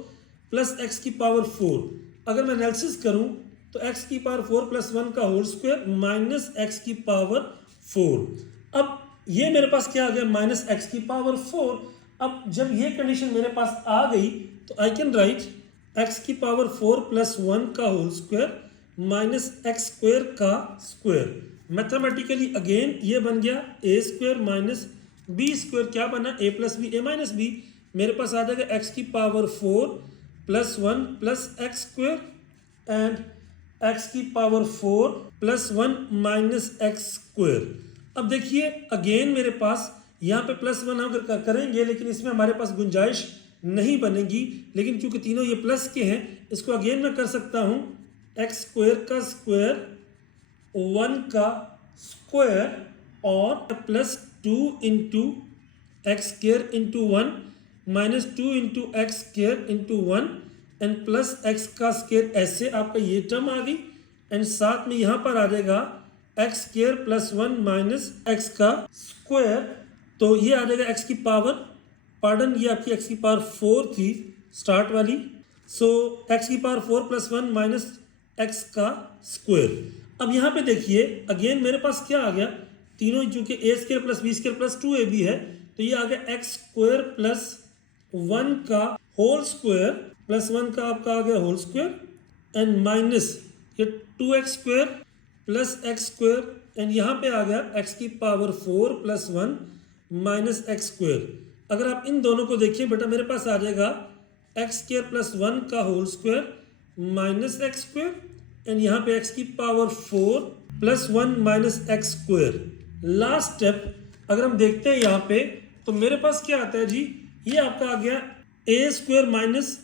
प्लस x की पावर 4, अगर मैं एनालिसिस करूं तो x की पावर 4 प्लस 1 का होल स्क्वायर माइनस x की पावर 4। अब ये मेरे पास क्या आ गया माइनस एक्स की पावर 4। अब जब ये कंडीशन मेरे पास आ गई तो आई कैन राइट एक्स की पावर 4 प्लस 1 का whole square minus X square का स्क्वायर। मैथमेटिकली अगेन ये बन गया a square minus b square, क्या बना a plus B a minus B, मेरे पास आ जाएगा एक्स की power 4 plus 1 plus X square and X की power 4 plus 1 minus X square. अब देखिए अगेन मेरे पास यहाँ पे प्लस 1 अगर करेंगे, लेकिन इसमें हमारे पास गुंजाइश नहीं बनेगी, लेकिन चूंकि तीनों ये प्लस के हैं, इसको अगेन मैं कर सकता हूँ एक्स स्क्वायर का स्क्वायर 1 का स्क्वायर और plus 2 into x square into 1 minus 2 into x square into 1 and plus x का स्क्वायर, ऐसे आपका ये टर्म आ गई, एंड साथ में यहाँ पर आ जाएगा x square plus 1 minus x का स्क्वायर, तो ये आ जाएगा एक्स की पावर, पार्डन ये आपकी एक्स की पावर 4 थी स्टार्ट वाली, सो एक्स की पावर 4 प्लस 1 माइनस एक्स का स्क्वायर। अब यहाँ पे देखिए अगेन मेरे पास क्या आ गया, तीनों चूंकि a square plus b square plus 2ab है, तो ये आ गया एक्स स्क्वायर प्लस 1 का होल स्क्वायर प्लस 1 का आपका आ गया होल स्क्वायर एंड माइनस ये 2x² प्लस x² एंड यहाँ पे आ गया x की पावर 4 प्लस 1 माइनस x²। अगर आप इन दोनों को देखिए बेटा मेरे पास आ जाएगा x² प्लस 1 का whole square minus x² and यहाँ पे x की power 4 plus 1 minus x²। Last step अगर हम देखते हैं यहाँ पे तो मेरे पास क्या आता है जी, ये आपका आ गया a² माइनस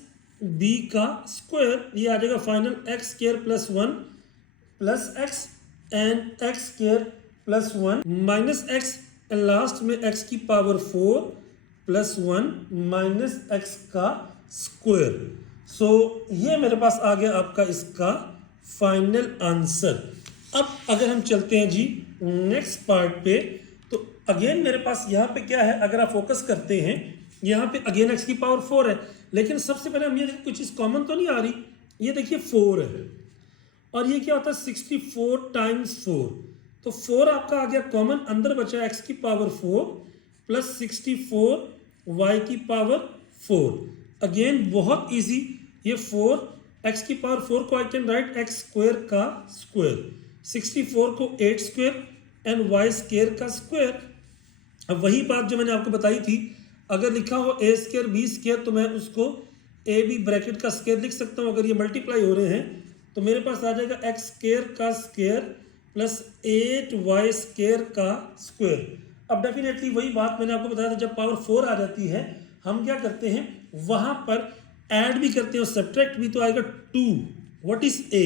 b का स्क्वायर, ये आ जाएगा final x² plus 1 plus x and x² plus 1 minus x and last में x की पावर 4 प्लस 1 माइनस x का स्क्वायर। सो ये मेरे पास आ गया आपका इसका फाइनल आंसर। अब अगर हम चलते हैं जी नेक्स्ट पार्ट पे तो अगेन मेरे पास यहाँ पे क्या है, अगर आप फोकस करते हैं यहाँ पे अगेन x की पावर 4 है, लेकिन सबसे पहले हम ये देखिए कुछ चीज़ कॉमन तो नहीं आ रही, ये देखिए 4 है और ये क्या होता है 64 टाइम्स 4, तो 4 आपका आ गया कॉमन, अंदर बचा x की पावर 4 प्लस 64 y की पावर 4। अगेन बहुत इजी, ये 4 x की पावर 4 को आई कैन राइट x² का स्क्वायर, 64 को 8² एंड y² का स्क्वायर। अब वही बात जो मैंने आपको बताई थी, अगर लिखा हो a² b² तो मैं उसको ए बी ब्रैकेट का स्क्वायर लिख सकता हूँ। अगर ये मल्टीप्लाई हो रहे हैं तो मेरे पास आ जाएगा x² का स्क्वायर प्लस 8y² का स्क्वायर। अब डेफिनेटली वही बात मैंने आपको बताया था, जब पावर 4 आ जाती है हम क्या करते हैं वहाँ पर ऐड भी करते हैं और सब्ट्रैक्ट भी, तो आएगा 2, what is a,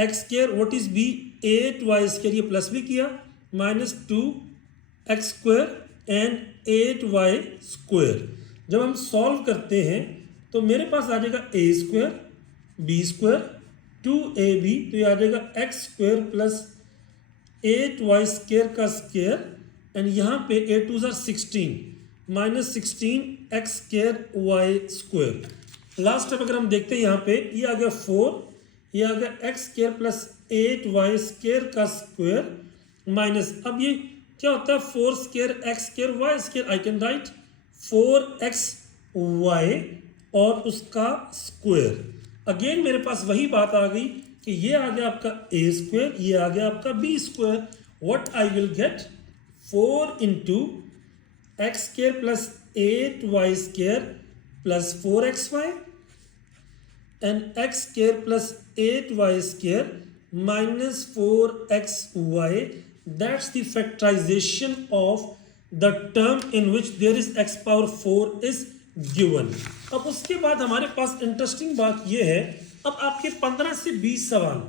x², what is b, 8y², ये प्लस भी किया माइनस 2x² एंड 8y²। जब हम सॉल्व करते हैं तो मेरे पास आ जाएगा a² b² 2ab, तो ये आ जाएगा x² प्लस 8y² का स्क्वायर एंड यहाँ पे 8 2 16 minus 16 x² y²। Last step अगर हम देखते हैं यहाँ पे ये आ गया 4, ये आ गया x² प्लस 8y² का स्क्वायर माइनस, अब ये क्या होता है 4² x² y², I can right 4xy और उसका स्क्वायर। अगेन मेरे पास वही बात आ गई कि ये आ गया आपका a², ये आ गया आपका b², what I will gate 4 into x² plus 8y² plus 4xy and x² plus 8y² minus 4xy, that's the factorization of the term in which there is x power 4 is given। अब उसके बाद हमारे पास interesting बात ये है, अब आपके 15 से 20 सवाल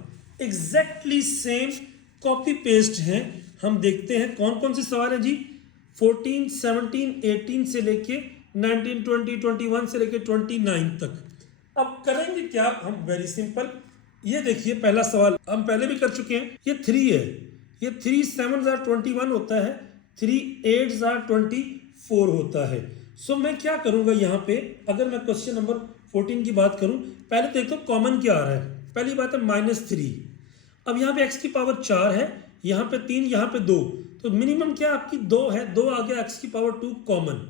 एग्जैक्टली सेम कॉपी पेस्ट हैं। हम देखते हैं कौन कौन से सवाल हैं जी, 14, 17, 18 से लेके 19, 20, 21 से लेके 29 तक। अब करेंगे क्या हम, वेरी सिंपल, ये देखिए पहला सवाल हम पहले भी कर चुके हैं, ये 3 है, ये 3 7 21 होता है, 3 8 24 होता है। सो मैं क्या करूंगा यहाँ पे, अगर मैं क्वेश्चन नंबर 14 की बात करूं, पहले तो देखो कॉमन क्या आ रहा है, पहली बात है -3। अब यहाँ पे x की पावर 4 है, यहाँ पे 3, यहाँ पे 2, तो मिनिमम क्या आपकी 2 है, 2 आ गया, x की पावर 2 कॉमन।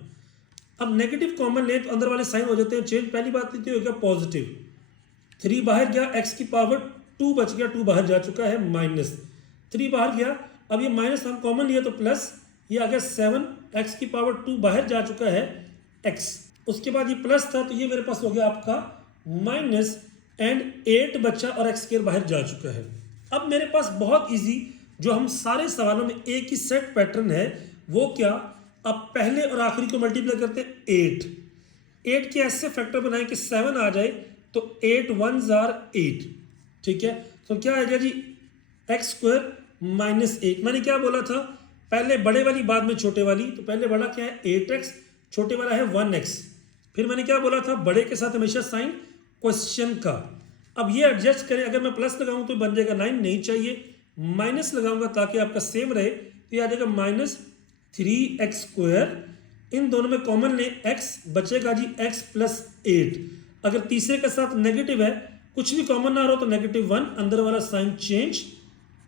अब नेगेटिव कॉमन ले तो अंदर वाले साइन हो जाते हैं चेंज, पहली बात तो हो गया पॉजिटिव, 3 बाहर गया, x की पावर 2 बच गया, 2 बाहर जा चुका है, -3 बाहर गया, अब ये माइनस हम कॉमन लिया तो प्लस, ये आ गया 7, x की पावर 2 बाहर जा चुका है x, उसके बाद ये प्लस था तो ये मेरे पास हो गया आपका माइनस एंड 8 बचा और x² बाहर जा चुका है। अब मेरे पास बहुत इजी, जो हम सारे सवालों में एक ही सेट पैटर्न है, वो क्या, अब पहले और आखिरी को मल्टीप्लाई करते हैं 8 के ऐसे फैक्टर बनाए कि 7 आ जाए, तो 8 1s are 8, ठीक है। तो क्या आएगा जी x² -8, मैंने क्या बोला था, पहले बड़े वाली बाद में छोटे वाली, तो पहले बड़ा क्या है 8x, छोटे वाला है 1x, फिर मैंने क्या बोला था बड़े के साथ हमेशा साइन क्वेश्चन का। अब ये एडजस्ट करें, अगर मैं प्लस लगाऊं तो बन जाएगा 9, नहीं चाहिए, माइनस लगाऊंगा ताकि आपका सेम रहे, तो ये आ जाएगा -3x², इन दोनों में कॉमन ले x, बचेगा जी x प्लस 8, अगर तीसरे के साथ नेगेटिव है, कुछ भी कॉमन ना हो तो -1, अंदर वाला साइन चेंज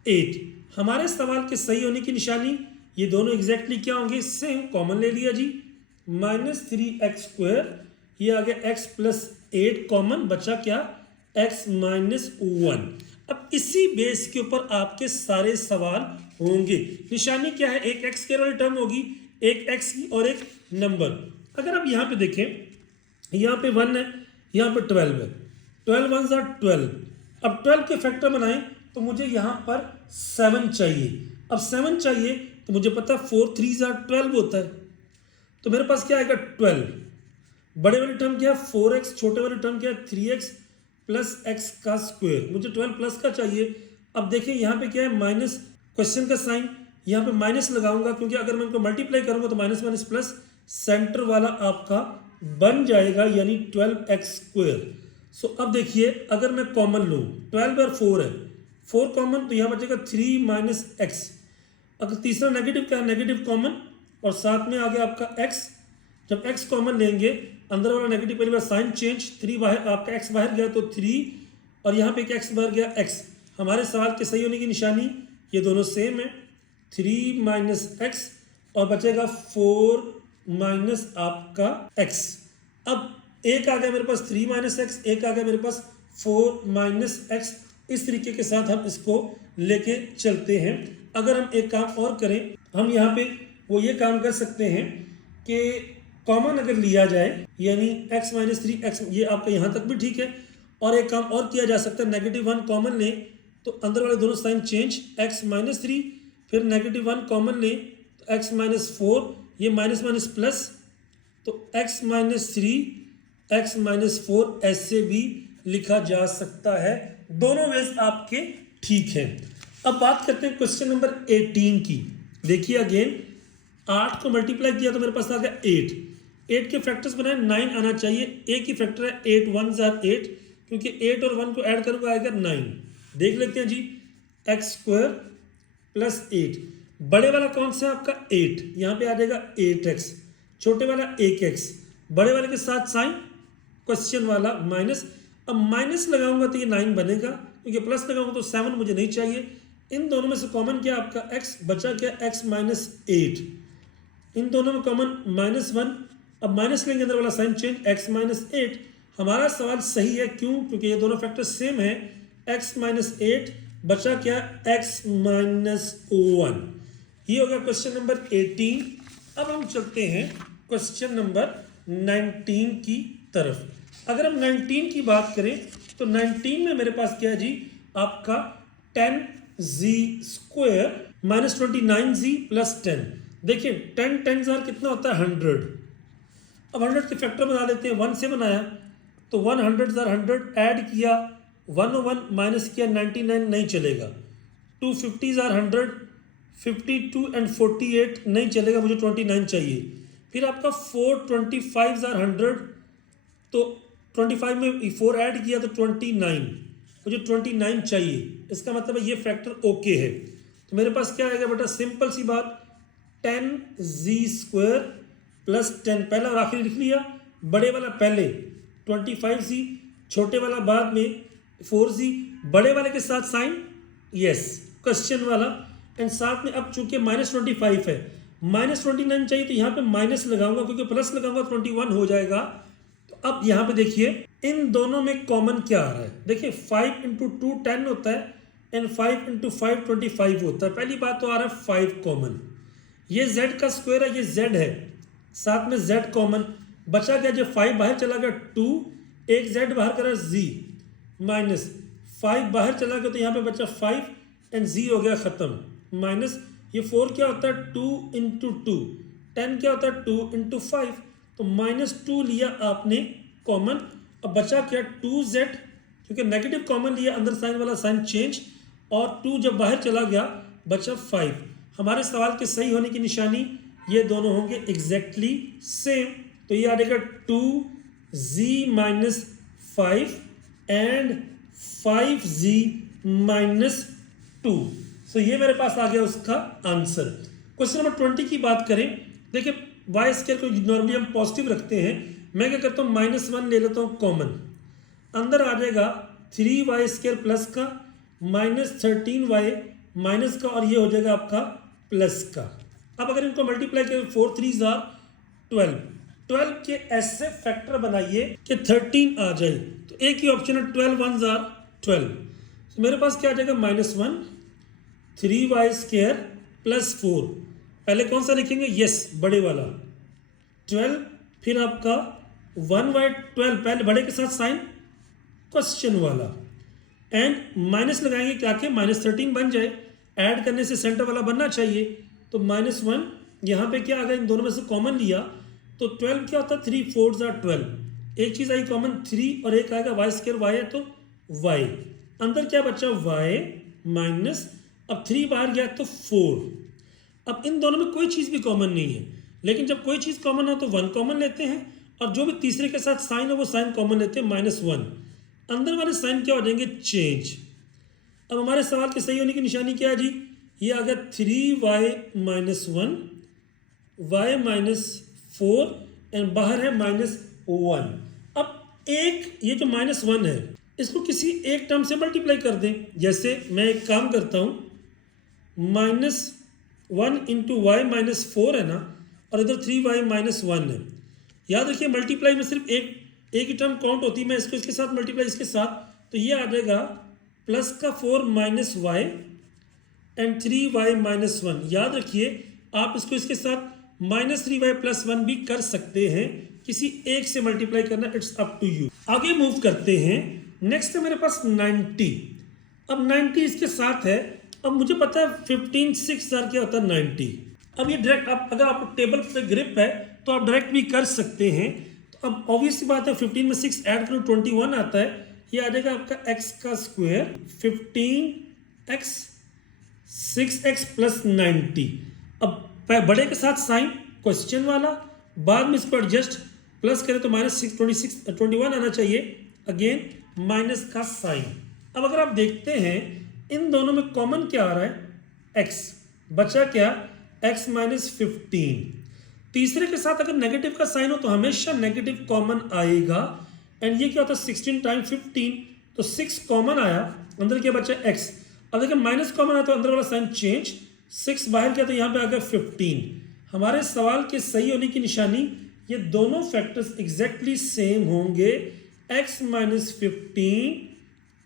8। हमारे सवाल के सही होने की निशानी, ये दोनों एग्जैक्टली क्या होंगे, सेम, कॉमन ले लिया जी, -3x², ये आ गया x प्लस 8 कॉमन, बचा क्या x -1। अब इसी बेस के ऊपर आपके सारे सवाल होंगे। निशानी क्या है, एक एक्स स्क्वायर वाली टर्म होगी, एक एक्स की और एक नंबर। अगर आप यहाँ पे देखें, यहाँ पे 1 है, यहाँ पे 12 है, 12 1 ज़ा 12। अब 12 के फैक्टर बनाएं तो मुझे यहाँ पर 7 चाहिए। अब 7 चाहिए तो मुझे पता है 4 3 ज़ा 12 होता है, तो मेरे पास क्या आएगा 12। बड़े वाली टर्म क्या है 4x, छोटे वाली टर्म क्या है 3x प्लस x का स्क्वायर। मुझे 12 प्लस का चाहिए। अब देखिए यहाँ पे क्या है माइनस, क्वेश्चन का साइन, यहाँ पे माइनस लगाऊंगा क्योंकि अगर मैं इनको मल्टीप्लाई करूंगा तो माइनस माइनस प्लस सेंटर वाला आपका बन जाएगा, यानी 12x स्क्वायर। सो अब देखिए अगर मैं कॉमन लूँ, 12 और 4 है, 4 कॉमन तो यहाँ बचेगा 3 माइनस एक्स। अगर तीसरा नेगेटिव क्या है, नेगेटिव कॉमन, और साथ में आ गया आपका x। जब x कॉमन लेंगे, अंदर वाला नेगेटिव पहली बार साइन चेंज, 3 बाहर, आपका x बाहर गया तो 3, और यहाँ पे एक x बाहर गया x। हमारे सवाल के सही होने की निशानी ये दोनों सेम है, 3 माइनस एक्स और बचेगा 4 माइनस आपका x। अब एक आ गया मेरे पास 3 माइनस एक्स, एक आ गया मेरे पास 4 माइनस एक्स। इस तरीके के साथ हम इसको लेके चलते हैं। अगर हम एक काम और करें, हम यहाँ पे वो ये काम कर सकते हैं कि कॉमन अगर लिया जाए, यानी x माइनस 3 एक्स, ये आपका यहाँ तक भी ठीक है। और एक काम और किया जा सकता है, नेगेटिव 1 कॉमन लें तो अंदर वाले दोनों साइन चेंज, x माइनस 3, फिर नेगेटिव 1 कॉमन लें तो x माइनस 4, ये माइनस माइनस प्लस, तो x माइनस 3 x माइनस 4 ऐसे भी लिखा जा सकता है। दोनों वेज आपके ठीक है। अब बात करते हैं क्वेश्चन नंबर 18 की। देखिए अगेन, 8 को मल्टीप्लाई किया तो मेरे पास आ गया 8। 8 के फैक्टर्स बनाए 9 आना चाहिए। एक ही फैक्टर है 8 1 ज़ार 8, क्योंकि 8 और 1 को ऐड करूंगा आएगा 9। देख लेते हैं जी, एक्स स्क्वायर प्लस 8। बड़े वाला कौन सा है आपका 8, यहाँ पे आ जाएगा 8x, छोटे वाला 1x, बड़े वाले के साथ साइन, क्वेश्चन वाला माइनस। अब माइनस लगाऊंगा तो ये 9 बनेगा, क्योंकि प्लस लगाऊंगा तो 7 मुझे नहीं चाहिए। इन दोनों में से कॉमन क्या आपका x, बचा क्या x माइनस 8। इन दोनों में कॉमन -1। अब माइनस लेंगे, अंदर वाला साइन चेंज, x माइनस 8। हमारा सवाल सही है, क्यों? क्योंकि ये दोनों फैक्टर सेम है। x माइनस 8, बचा क्या x माइनस 1। ये हो गया क्वेश्चन नंबर 18। अब हम चलते हैं क्वेश्चन नंबर 19 की तरफ। अगर हम 19 की बात करें तो 19 में मेरे पास क्या है जी, आपका 10z square minus 29z plus 10। देखिए 10 10 ज़ार कितना होता है 100। अब 100 के फैक्टर बना लेते हैं, 1 से बनाया तो 100 ज़ार 100 ऐड किया, 1 माइनस किया 99 नहीं चलेगा। 250 ज़ार 100, 52 एंड 48 नहीं चलेगा, मुझे 29 चाहिए। फिर आपका 425 ज़ार 100, तो 25 में 4 ऐड किया तो 29, मुझे 29 चाहिए। इसका मतलब है ये फैक्टर ओके है। तो मेरे पास क्या आएगा बेटा, सिंपल सी बात, 10z स्क्वायर प्लस 10, पहला और आखिरी लिख लिया। बड़े वाला पहले 25z, छोटे वाला बाद में 4z, बड़े वाले के साथ साइन यस क्वेश्चन वाला, एंड साथ में अब चूंकि -25 है, -29 चाहिए तो यहाँ पे माइनस लगाऊंगा, क्योंकि प्लस लगाऊंगा 21 हो जाएगा। तो अब यहाँ पे देखिए इन दोनों में कॉमन क्या आ रहा है। देखिए 5 × 2 10 होता है, एंड 5 × 5 25 होता है। पहली बात तो आ रहा है 5 कॉमन, ये z का स्क्वायर है, ये z है, साथ में z कॉमन, बचा गया जब 5 बाहर चला गया 2, एक z बाहर करा z, माइनस 5 बाहर चला गया तो यहाँ पे बचा 5 एंड z हो गया ख़त्म, माइनस ये 4 क्या होता है 2 × 2, 10 क्या होता है 2 × 5, तो -2 लिया आपने कॉमन। अब बचा क्या 2z, क्योंकि नेगेटिव कॉमन लिया, अंदर साइन वाला साइन चेंज, और 2 जब बाहर चला गया बचा 5। हमारे सवाल के सही होने की निशानी ये दोनों होंगे एग्जैक्टली सेम। तो ये आ जाएगा 2z minus 5 and 5z minus 2। सो ये मेरे पास आ गया उसका आंसर। क्वेश्चन नंबर 20 की बात करें, देखिए वाई स्क्वायर को नॉर्मली हम पॉजिटिव रखते हैं। मैं क्या करता हूँ -1 ले लेता हूँ कॉमन, अंदर आ जाएगा 3y स्क्वायर प्लस का -13y माइनस का, और ये हो जाएगा आपका प्लस का। अब अगर इनको मल्टीप्लाई करें 4 3 ज़ार 12, 12 के ऐसे फैक्टर बनाइए कि 13 आ जाए। तो एक ही ऑप्शन है 12 1 ज़ार 12। तो मेरे पास क्या आ जाएगा -1 3y² प्लस 4। पहले कौन सा लिखेंगे? यस, बड़े वाला 12, फिर आपका 1/12, पहले बड़े के साथ साइन क्वेश्चन वाला, एंड माइनस लगाएंगे क्या के -13 बन जाए, ऐड करने से सेंटर वाला बनना चाहिए। तो -1 यहाँ पे क्या आ गया, इन दोनों में से कॉमन लिया तो 12 क्या होता है, 3 4 12, एक चीज़ आई कॉमन 3 और एक आएगा y² y है तो y, अंदर क्या बचा y माइनस, अब 3 बाहर गया तो 4। अब इन दोनों में कोई चीज़ भी कॉमन नहीं है, लेकिन जब कोई चीज़ कॉमन हो तो 1 कॉमन लेते हैं, और जो भी तीसरे के साथ साइन है वो साइन कॉमन लेते हैं -1, अंदर वाले साइन क्या हो जाएंगे, चेंज। अब हमारे सवाल के सही होने की निशानी क्या है जी, ये आ गया 3y -1 y -4 एंड बाहर है -1। अब एक ये जो -1 है इसको किसी एक टर्म से मल्टीप्लाई कर दें। जैसे मैं एक काम करता हूँ, -1 × y -4 है ना, और इधर 3y -1 है। याद रखिए मल्टीप्लाई में सिर्फ एक ही टर्म काउंट होती है, मैं इसको इसके साथ मल्टीप्लाई इसके साथ, तो ये आ जाएगा +4 -y एंड 3y -1। याद रखिए आप इसको इसके साथ -3y + 1 भी कर सकते हैं, किसी एक से मल्टीप्लाई करना, इट्स अप टू यू। आगे मूव करते हैं, नेक्स्ट है मेरे पास 90। अब 90 इसके साथ है, अब मुझे पता है 15 6 क्या होता है 90। अब ये डायरेक्ट आप अगर आप टेबल पे ग्रिप है तो आप डायरेक्ट भी कर सकते हैं। तो अब ऑब्वियस सी बात है 15 में 6 ऐड करो 21 आता है, ये आ जाएगा आपका x², 15x 6x + 90। अब बड़े के साथ साइन क्वेश्चन वाला, बाद में इसको एडजस्ट प्लस करें तो -21 आना चाहिए, अगेन माइनस का साइन। अब अगर आप देखते हैं इन दोनों में कॉमन क्या आ रहा है, x, बचा क्या, x -15। तीसरे के साथ अगर नेगेटिव का साइन हो तो हमेशा नेगेटिव कॉमन आएगा, एंड ये क्या होता है 16 × 15, तो 6 कॉमन आया, अंदर क्या बचा x। अब देखिए माइनस कॉमन आया तो अंदर वाला साइन चेंज, 6 बाहर गया तो यहाँ पे आ गया 15। हमारे सवाल के सही होने की निशानी, ये दोनों फैक्टर्स एग्जैक्टली सेम होंगे, x -15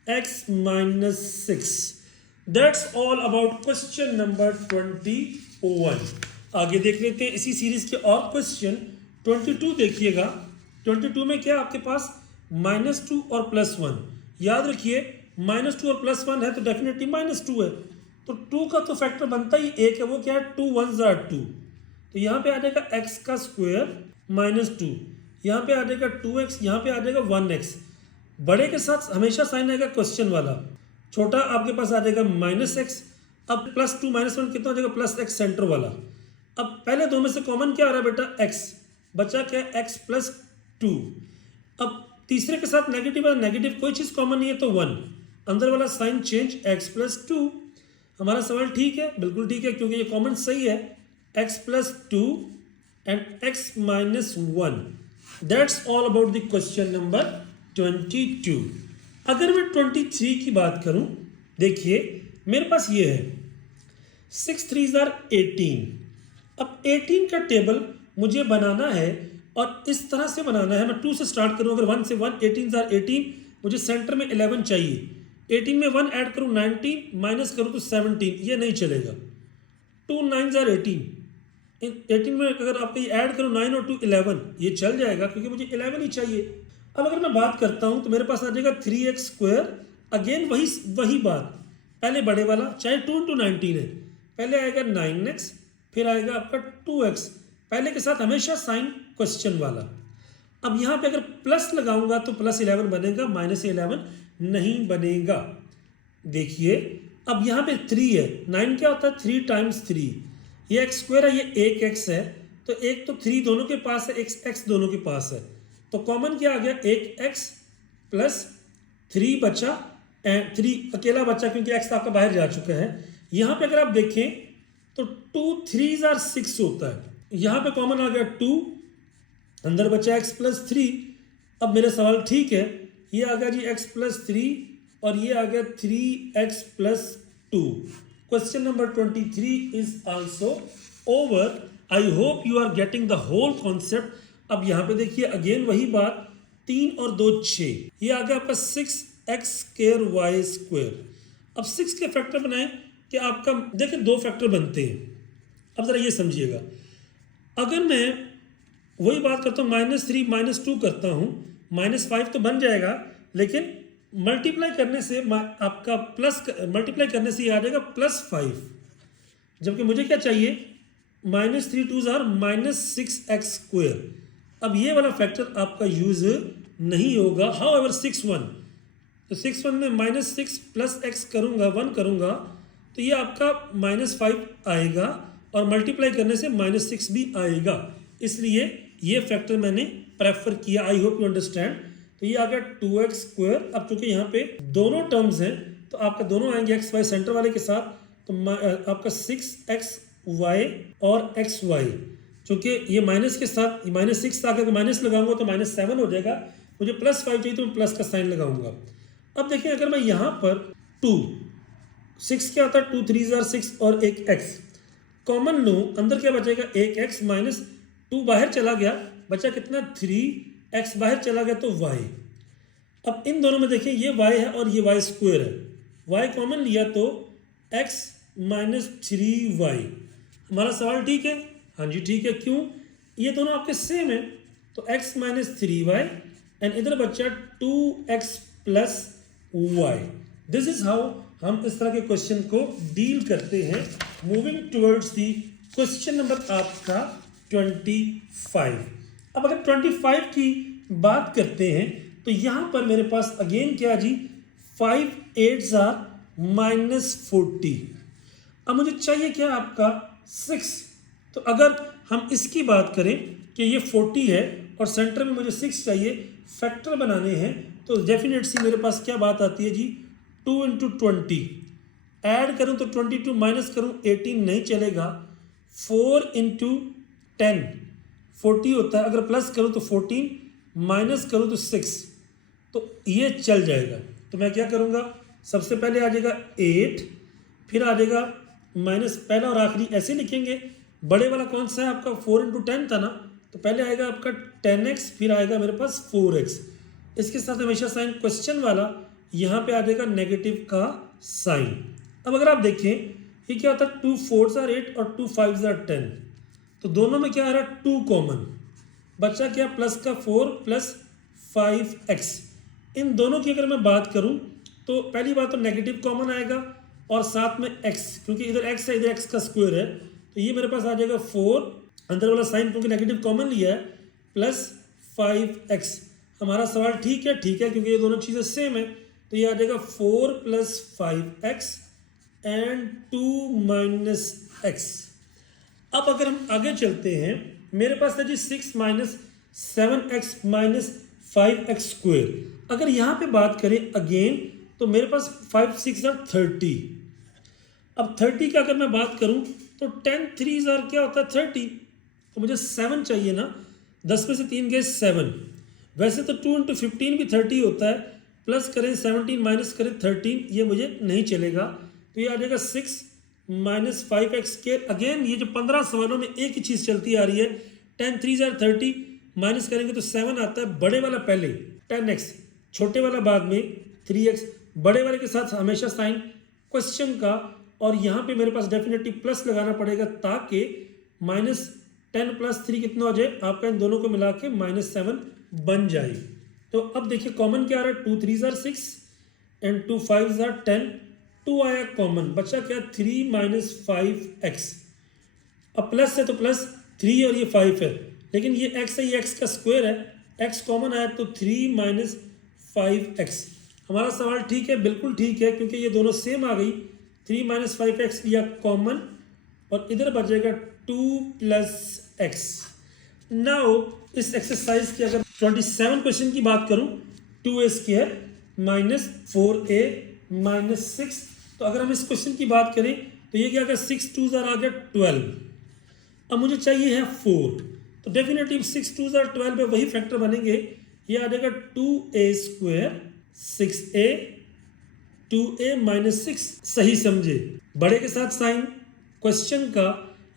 x -6। That's all about question number 21। आगे देख लेते हैं इसी सीरीज के और क्वेश्चन। 22 देखिएगा, 22 में क्या आपके पास -2 और +1। याद रखिए -2 और +1 है तो डेफिनेटली -2 है, तो 2 का तो फैक्टर बनता ही एक है, वो क्या है 2 1 2। तो यहाँ पे आ जाएगा x² -2, यहाँ पे आ जाएगा 2x, यहाँ पे आ जाएगा 1x। बड़े के साथ हमेशा साइन आएगा क्वेश्चन वाला, छोटा आपके पास आ जाएगा -x। अब +2 -1 कितना हो जाएगा, +x सेंटर वाला। अब पहले दो में से कॉमन क्या आ रहा है बेटा, x, बचा क्या x + 2। अब तीसरे के साथ नेगेटिव है, नेगेटिव कोई चीज़ कॉमन नहीं है तो 1, अंदर वाला साइन चेंज, x + 2। हमारा सवाल ठीक है, बिल्कुल ठीक है, क्योंकि ये कॉमन सही है, x + 2 and x -1। That's all about the question number 22। अगर मैं 23 की बात करूं, देखिए मेरे पास ये है 6 3 18। अब 18 का टेबल मुझे बनाना है और इस तरह से बनाना है, मैं 2 से स्टार्ट करूं, अगर 1 से 1 18 18, मुझे सेंटर में 11 चाहिए। 18 में 1 ऐड करूं 19, माइनस करूं तो 17, ये नहीं चलेगा। 2 9 18, 18 में अगर आप ये ऐड करो 9 और 2 11, ये चल जाएगा क्योंकि मुझे 11 ही चाहिए। अब अगर मैं बात करता हूं तो मेरे पास आ जाएगा 3x², अगेन वही बात, पहले बड़े वाला, चाहे 2 × 19 है, पहले आएगा 9x, फिर आएगा आपका 2x, पहले के साथ हमेशा साइन क्वेश्चन वाला। अब यहाँ पे अगर प्लस लगाऊंगा तो +11 बनेगा, -11 नहीं बनेगा। देखिए अब यहाँ पे 3 है, 9 क्या होता है 3 × 3, ये x² है, ये 1x है, तो एक तो 3 दोनों के पास है, x दोनों के पास है, तो कॉमन क्या आ गया 1x + 3 बचा, एंड 3 अकेला बचा क्योंकि x आपका बाहर जा चुका है। यहाँ पे अगर आप देखें तो 2 3 6 होता है, यहाँ पे कॉमन आ गया 2, अंदर बचा x + 3। अब मेरा सवाल ठीक है, ये आ गया जी x + 3 और ये आ गया 3x + 2। Question number 23 is also over. I hope you are getting the whole concept. अब यहाँ पे देखिए अगेन वही बात, 3 और 2 6, ये आ गया आपका 6x² y²। अब 6 के फैक्टर बनाएं कि आपका देखिए 2 फैक्टर बनते हैं। अब ज़रा ये समझिएगा, अगर मैं वही बात करता हूँ -3 -2 करता हूँ, -5 तो बन जाएगा, लेकिन मल्टीप्लाई करने से आपका मल्टीप्लाई करने से ये आ जाएगा +5, जबकि मुझे क्या चाहिए, -3 2s are -6x²। अब ये वाला फैक्टर आपका यूज नहीं होगा। हाउएवर 6 1, तो 6 1 में -6 + x करूँगा 1 करूँगा तो ये आपका -5 आएगा और मल्टीप्लाई करने से -6 भी आएगा, इसलिए ये फैक्टर मैंने प्रेफर किया। आई होप यू अंडरस्टैंड। तो ये आ गया 2x²। अब चूंकि यहाँ पे दोनों टर्म्स हैं तो आपका दोनों आएंगे x y सेंटर वाले के साथ, तो आपका 6xy और xy, चूंकि ये माइनस के साथ -6 आकर माइनस लगाऊंगा तो -7 हो जाएगा। मुझे +5 चाहिए तो मैं प्लस का साइन लगाऊंगा। अब देखिए अगर मैं यहाँ पर 6 क्या होता है, 2 3s are 6 और एक x कॉमन लूँ, अंदर क्या बचेगा, एक x -2 बाहर चला गया, बचा कितना 3x बाहर चला गया तो y। अब इन दोनों में देखिए ये y है और ये y² है, y कॉमन लिया तो x -3y। हमारा सवाल ठीक है? हाँ जी ठीक है। क्यों? ये दोनों आपके सेम है, तो x -3y एंड इधर बचा 2x + y। This is how हम इस तरह के क्वेश्चन को डील करते हैं। Moving towards the question number आपका 25। अब अगर 25 की बात करते हैं तो यहां पर मेरे पास अगेन क्या जी, 5 8s are -40। अब मुझे चाहिए क्या, आपका 6। तो अगर हम इसकी बात करें कि ये 40 है और सेंटर में मुझे 6 चाहिए, फैक्टर बनाने हैं, तो डेफिनेट सी मेरे पास क्या बात आती है जी, 2 × 20 ऐड करूं तो 22, माइनस करूं 18 नहीं चलेगा, 4 × 10 40 होता है, अगर प्लस करूं तो 14, माइनस करूं तो 6, तो ये चल जाएगा। तो मैं क्या करूंगा, सबसे पहले आ जाएगा 8, फिर आ जाएगा माइनस पहला और आखिरी ऐसे लिखेंगे। बड़े वाला कौन सा है आपका, 4 × 10 था ना, तो पहले आएगा आपका 10x, फिर आएगा मेरे पास 4x। इसके साथ हमेशा साइन क्वेश्चन वाला, यहाँ पे आ जाएगा नेगेटिव का साइन। अब अगर आप देखें ये क्या होता है, 2 4s are 8 और 2 5s are 10, तो दोनों में क्या आ रहा है, 2 कॉमन, बचा क्या प्लस का 4 + 5x। इन दोनों की अगर मैं बात करूं तो पहली बात तो नेगेटिव कॉमन आएगा और साथ में x, क्योंकि इधर x है इधर x का स्क्वायर है, तो ये मेरे पास आ जाएगा 4, अंदर वाला साइन क्योंकि नेगेटिव कॉमन लिया है, +5x। हमारा सवाल ठीक है, ठीक है, क्योंकि ये दोनों चीज़ें सेम है, तो ये आ जाएगा 4 + 5x एंड 2 - x। अब अगर हम आगे चलते हैं, मेरे पास है जी 6 - 7x - 5x²। अगर यहाँ पे बात करें अगेन तो मेरे पास 5 6 are 30। अब 30 की अगर मैं बात करूँ तो 10 3s are क्या होता है 30, तो मुझे 7 चाहिए ना, 10 में से 3 गए 7। वैसे तो 2 × 15 भी 30 होता है, प्लस करें 17 माइनस करें 13, ये मुझे नहीं चलेगा, तो ये आ जाएगा 6 - 5x²। अगेन ये जो 15 सवालों में एक ही चीज़ चलती आ रही है, 10 3s are 30, माइनस करेंगे तो 7 आता है, बड़े वाला पहले 10x, छोटे वाला बाद में 3x, बड़े वाले के साथ हमेशा साइन क्वेश्चन का, और यहाँ पे मेरे पास डेफिनेटली प्लस लगाना पड़ेगा ताकि -10 + 3 कितना हो जाए आपका, इन दोनों को मिला के -7 बन जाए। तो अब देखिए कॉमन क्या आ रहा है, 2 3s are 6 and 2 5s are 10, 2 आया कॉमन, बचा क्या 3 - 5x। अब प्लस है तो प्लस 3 और ये 5 है, लेकिन ये x है, ये x का स्क्वायर है, x कॉमन आया तो 3 - 5x। हमारा सवाल ठीक है, बिल्कुल ठीक है, क्योंकि ये दोनों सेम आ गई, 3 - 5x लिया कॉमन और इधर बचेगा 2 + x। नाउ इस एक्सरसाइज की अगर 27 क्वेश्चन की बात करूं, 2a² - 4a - 6, तो अगर हम इस क्वेश्चन की बात करें तो ये क्या आ गया, 6 2s are आ गया 12। अब मुझे चाहिए है 4, तो डेफिनेटली 6 2s are 12 में वही फैक्टर बनेंगे, ये आ जाएगा 2a² 6a 2a - 6। सही समझे, बड़े के साथ साइन क्वेश्चन का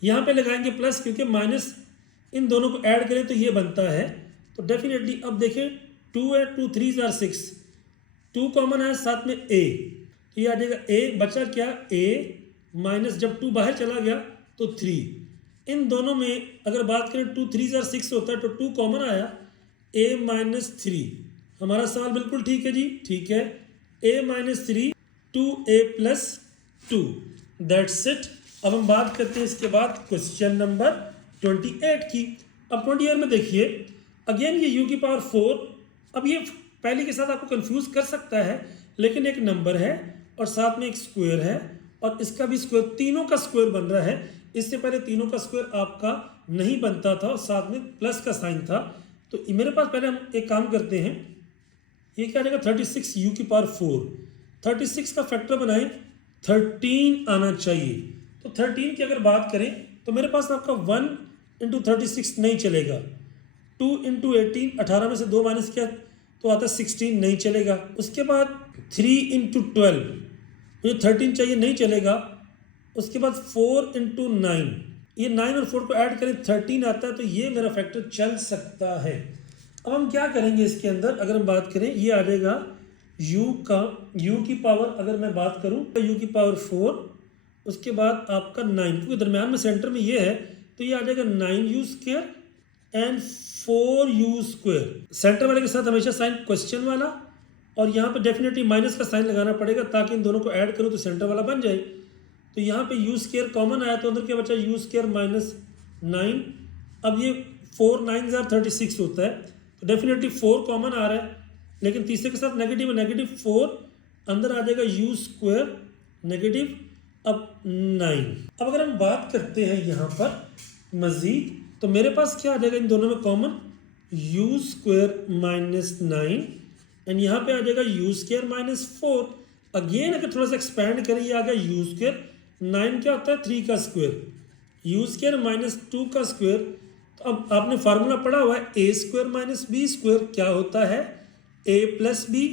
यहाँ पे लगाएंगे प्लस, क्योंकि माइनस इन दोनों को ऐड करें तो ये बनता है, तो डेफिनेटली अब देखें 2 है, 2 3s are 6, 2 कॉमन है साथ में a, तो ये आ जाएगा a बचा क्या, a माइनस जब 2 बाहर चला गया तो 3। इन दोनों में अगर बात करें 2 3 जार 6 होता है तो 2 कॉमन आया, a माइनस 3। हमारा सवाल बिल्कुल ठीक है जी, ठीक है, a minus 3 2a plus 2, that's it. अब हम बात करते हैं इसके बाद क्वेश्चन नंबर 28 की। अब 28 में देखिए अगेन ये u की पावर 4। अब ये पहले के साथ आपको कंफ्यूज कर सकता है, लेकिन एक नंबर है और साथ में एक स्क्वायर है और इसका भी स्क्वायर, तीनों का स्क्वायर बन रहा है। इससे पहले तीनों का स्क्वायर आपका नहीं बनता था और साथ में प्लस का साइन था। तो मेरे पास पहले हम एक काम करते हैं, ये क्या आ जाएगा 36 u की पावर 4। 36 का फैक्टर बनाएं, 13 आना चाहिए। तो 13 की अगर बात करें तो मेरे पास आपका 1 इंटू 36 नहीं चलेगा, 2 इंटू 18, 18 में से 2 माइनस किया तो आता है 16, नहीं चलेगा। उसके बाद 3 इंटू 12, मुझे 13 चाहिए, नहीं चलेगा। उसके बाद 4 इंटू 9, ये 9 और 4 को ऐड करें 13 आता है, तो ये मेरा फैक्टर चल सकता है। अब हम क्या करेंगे इसके अंदर, अगर हम बात करें ये आ जाएगा u की पावर, अगर मैं बात करूं तो u की पावर 4, उसके बाद आपका 9, क्योंकि दरम्यान में सेंटर में ये है तो ये आ जाएगा 9u square and 4u square. Centre वाले के साथ हमेशा साइन क्वेश्चन वाला, और यहाँ पे डेफिनेटली माइनस का साइन लगाना पड़ेगा ताकि इन दोनों को ऐड करो तो सेंटर वाला बन जाए। तो यहाँ पे u स्क्वायर कॉमन आया तो अंदर क्या बचा, u स्क्वायर माइनस 9। अब ये 4 9 जार 36 होता है, तो डेफिनेटली 4 कॉमन आ रहा है, लेकिन तीसरे के साथ नेगेटिव, नेगेटिव 4 अंदर आ जाएगा, u स्क्वायर नेगेटिव अब 9। अब अगर हम बात करते हैं यहाँ पर मजीद, तो मेरे पास क्या आ जाएगा इन दोनों में common, u square minus 9 and यहाँ पे आ जाएगा u स्क्वायर माइनस 4। अगेन अगर थोड़ा सा एक्सपैंड करें, ये आ गया u स्क्वायर, 9 क्या होता है 3 का स्क्वायर, u स्क्वायर माइनस 2 का स्क्वायर। तो अब आपने फार्मूला पढ़ा हुआ है a square minus B square क्या होता है, a plus B,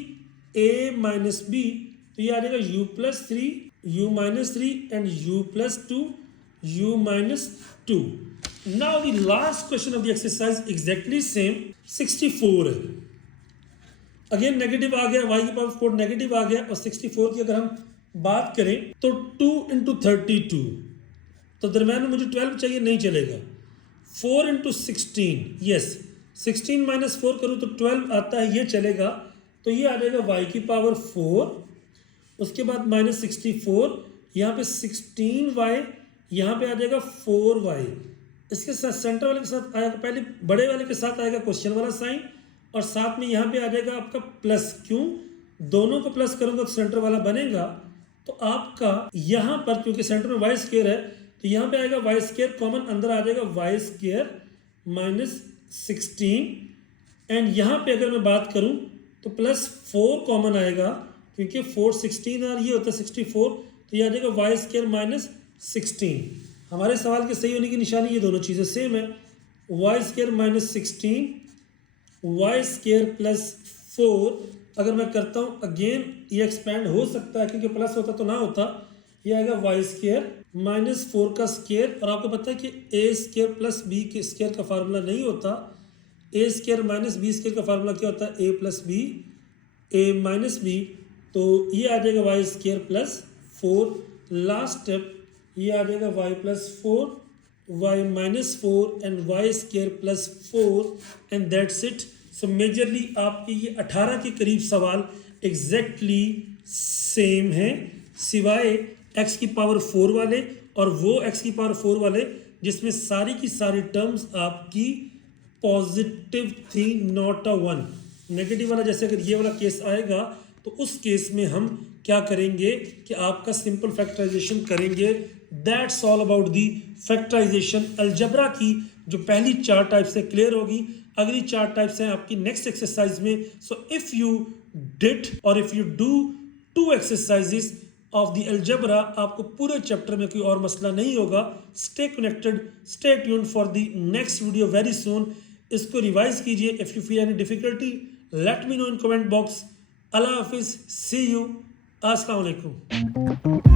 a minus B. तो ये आ जाएगा u plus 3, u minus 3 and u plus 2, u minus 2। Now the last question of the exercise exactly same, 64 है। अगेन नेगेटिव आ गया, y की पावर 4 नेगेटिव आ गया, और 64 की अगर हम बात करें तो 2 इंटू 32, तो दरम्यान में मुझे 12 चाहिए, नहीं चलेगा। 4 इंटू 16, यस 16 माइनस 4 करूँ तो 12 आता है, ये चलेगा। तो ये आ जाएगा y की पावर 4, उसके बाद माइनस 64, यहाँ पे 16y, यहाँ पे आ जाएगा 4y। इसके साथ सेंटर वाले के साथ आएगा, पहले बड़े वाले के साथ आएगा क्वेश्चन वाला साइन, और साथ में यहाँ पे आ जाएगा आपका प्लस। क्यों, दोनों को प्लस करूँगा तो सेंटर वाला बनेगा। तो आपका यहाँ पर क्योंकि सेंटर में वाई स्क्वायर है, तो यहाँ पे आएगा वाई स्क्वायर कॉमन, अंदर आ जाएगा वाई स्क्वायर माइनस 16 एंड यहाँ पे अगर मैं बात करूँ तो प्लस 4 कॉमन आएगा, क्योंकि 4 16 और ये होता है 64, तो ये आ जाएगा वाई स्क्वायर माइनस 16। हमारे सवाल के सही होने की निशानी ये दोनों चीज़ें सेम है, y square minus 16, y square plus 4। अगर मैं करता हूँ अगेन, ये एक्सपैंड हो सकता है क्योंकि प्लस होता तो ना होता, ये आएगा वाई स्क्वायर माइनस 4 का स्क्वायर। और आपको पता है कि ए स्क्वायर प्लस बी के स्क्वायर का फार्मूला नहीं होता, a square minus B square का फार्मूला क्या होता है, ए प्लस बी, ए माइनस बी। तो ये आ जाएगा y square plus 4। Last step ये आ जाएगा y plus 4, y minus 4 and y square plus 4 and that's it. So majorly आपके ये 18 के करीब सवाल एग्जैक्टली सेम हैं, सिवाय x की पावर 4 वाले और वो x की पावर 4 वाले जिसमें सारी की सारी टर्म्स आपकी पॉजिटिव थी, नॉट अ 1 नेगेटिव वाला। जैसे अगर ये वाला केस आएगा तो उस केस में हम क्या करेंगे कि आपका सिंपल फैक्टराइजेशन करेंगे। That's all about the factorisation algebra की जो पहली 4 टाइप से क्लियर होगी। अगली 4 टाइप्स हैं आपकी नेक्स्ट एक्सरसाइज में। सो इफ यू डिड और if you do 2 exercises of the algebra, आपको पूरे चैप्टर में कोई और मसला नहीं होगा। Stay connected, stay tuned for the next video very soon. इसको रिवाइज कीजिए। If you feel any difficulty let me know in comment box. अल्लाह हाफिज, सी यू, अस्सलाम वालेकुम।